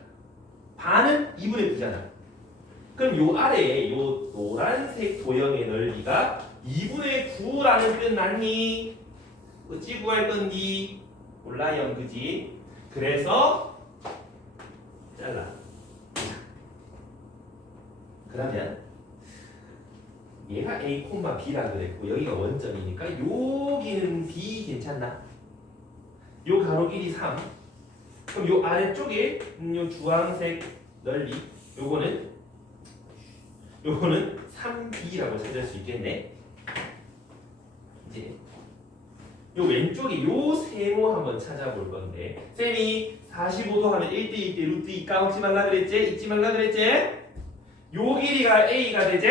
반은 2분의 9잖아. 그럼 요 아래에 요 노란색 도형의 넓이가 2분의 9라는 뜻 맞니? 어찌 구할 건디? 몰라요, 그지? 그래서 잘라. 그러면 얘가 A, B라 그랬고 여기가 원점이니까 여기는 B 괜찮나? 요 가로 길이 3. 그럼 요 아래쪽에 요 주황색 넓이 요거는 3B라고 찾을 수 있겠네. 이제 요 왼쪽에 요 세모 한번 찾아볼 건데 쌤이 45도 하면 1대 1대 루트 2 까먹지 말라 그랬지? 잊지 말라 그랬지? 요 길이가 A가 되지?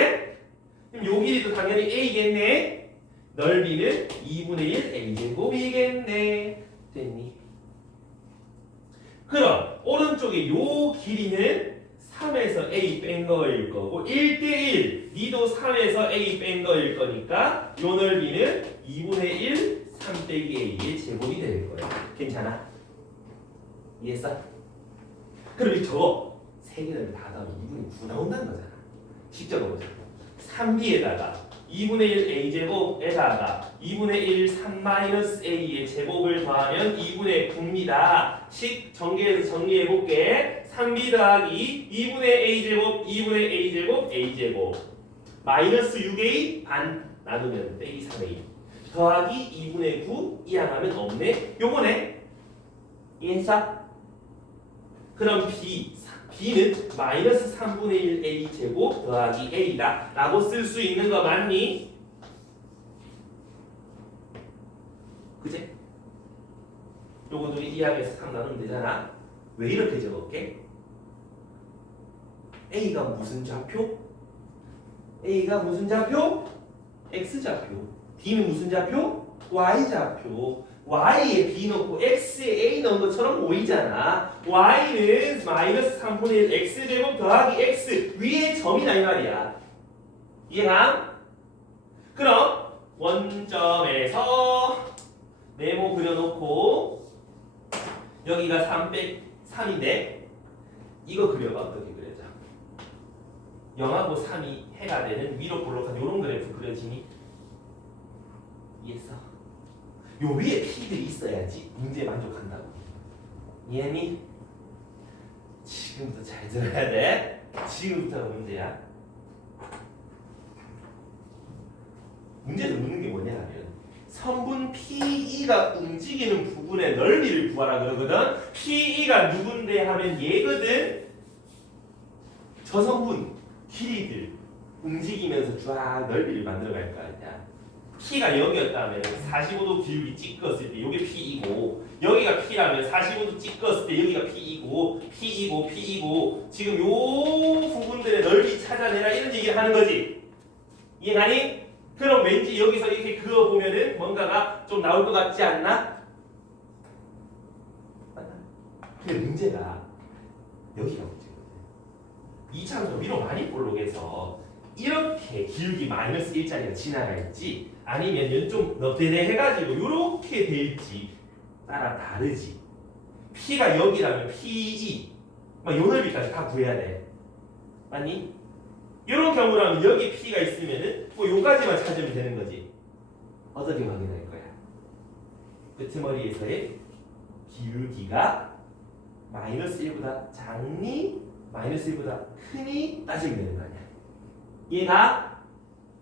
그럼 요 길이도 당연히 A겠네. 넓이는 2분의 1 A제곱이겠네. 됐니? 그럼 오른쪽에 요 길이는 3에서 A 뺀 거일 거고 1대1 니도 3에서 A 뺀 거일 거니까 요 넓이는 2분의 1 3 빼기 A의 제곱이 될 거야. 괜찮아? 이해했어? 그럼 이 저거 세 개를 다 더하면 2분의 9 나온다는 거잖아. 직접 보자. 3B에다가 2분의 1 A제곱에다가 2분의 1 3-A의 제곱을 더하면 2분의 9입니다. 식 전개해서 정리해볼게. 3B 더하기 2분의 A제곱 2분의 A제곱 A제곱 마이너스 6A 반 나누면 빼기 3A 더하기 2분의 9 이항하면 없네. 요거네. 이해했어? 그럼 B는 마이너스 3분의 1 A제곱 더하기 A다 라고 쓸 수 있는 거 맞니? 그제? 요거도 이항해서 3 나누면 되잖아. 왜 이렇게 적을게? A가 무슨 좌표? A가 무슨 좌표? X좌표. D는 무슨 좌표? Y좌표. Y에 B 넣고 X에 A 넣은 것처럼 보이잖아. Y는 마이너스 3분의 1 X제곱 더하기 X 위에 점이다 이 말이야. 이해가? 그럼 원점에서 네모 그려놓고 여기가 3인데 이거 그려봐. 어떻게 그려져? 0하고 3이 해가 되는 위로 볼록한 요런 그래프 그려지니? 이해했어? 요 위에 P들이 있어야지 문제에 만족한다고. 이해니? 지금부터 잘 들어야 돼. 지금부터가 문제야. 문제에서 묻는 게 뭐냐 하면 선분 PE가 움직이는 부분의 넓이를 구하라 그러거든. PE가 누군데 하면 얘거든. 저 성분 길이들 움직이면서 쫙 넓이를 만들어갈 거 아니야. P가 여기였다면 45도 기울기 찍었을 때 이게 P이고 여기가 P라면 45도 찍었을 때 여기가 P이고 지금 요 부분들의 넓이 찾아내라 이런 얘기를 하는 거지. 이해가니? 그럼 왠지 여기서 이렇게 그어보면은 뭔가가 좀 나올 것 같지 않나? 근데 문제가 여기가 문제거든. 2차로 위로 많이 볼록해서 이렇게 기울기 마이너스 1짜리가 지나가 있지 아니면 좀 너대대해가지고 이렇게 돼 있지 따라 다르지. P가 여기라면 P2 막 요 넓이까지 다 구해야 돼. 맞니? 이런 경우라면 여기 P가 있으면은 뭐 요까지만 찾으면 되는 거지. 어떻게 확인할 거야? 끄트머리에서의 기울기가 마이너스 1보다 작니? 마이너스 1보다 크니? 따지면 되는 거 아니야. 이해가?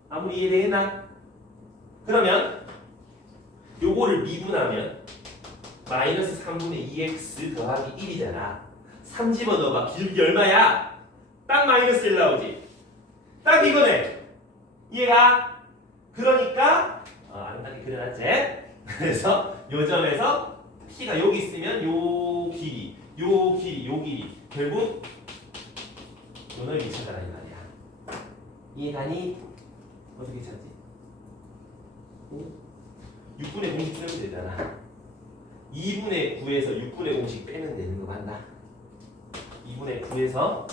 아무리 이해되나? 그러면 요거를 미분하면 마이너스 3분의 2x 더하기 1이잖아. 3 집어넣어봐. 기울기 얼마야? 딱 마이너스 1 나오지. 딱 이거네. 이해가? 그러니까 아름답게 그려놨지? 그래서 요 점에서 P가 여기 있으면 요 길이, 요 길이, 요 길이 결국 요 넓이 찾아라는 말이야. 이해가니? 어떻게 찾지? 6분의 공식 쓰면 되잖아. 2분의 9에서 6분의 공식 빼면 되는 거 맞나? 2분의 9에서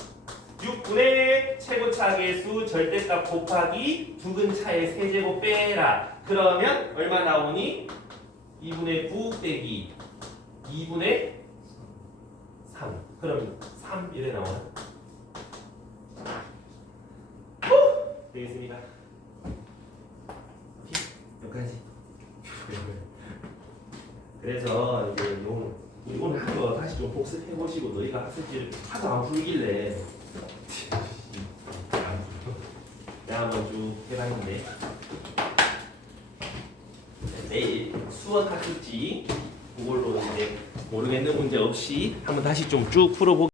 6분의 최고차계수 절대값 곱하기 두근 차의 세제곱 빼라. 그러면 얼마 나오니? 2분의 9 빼기 2분의 3. 그럼 3 이래 나오나? 되겠습니다. 여기까지. 그래서 이제 오늘 한 거 다시 좀 복습해 보시고 너희가 학습지를 하도 안 풀길래 내가 한번 쭉 해봤는데 내일 수학 학습지 그걸로 이제 모르겠는 문제 없이 한번 다시 좀 쭉 풀어보.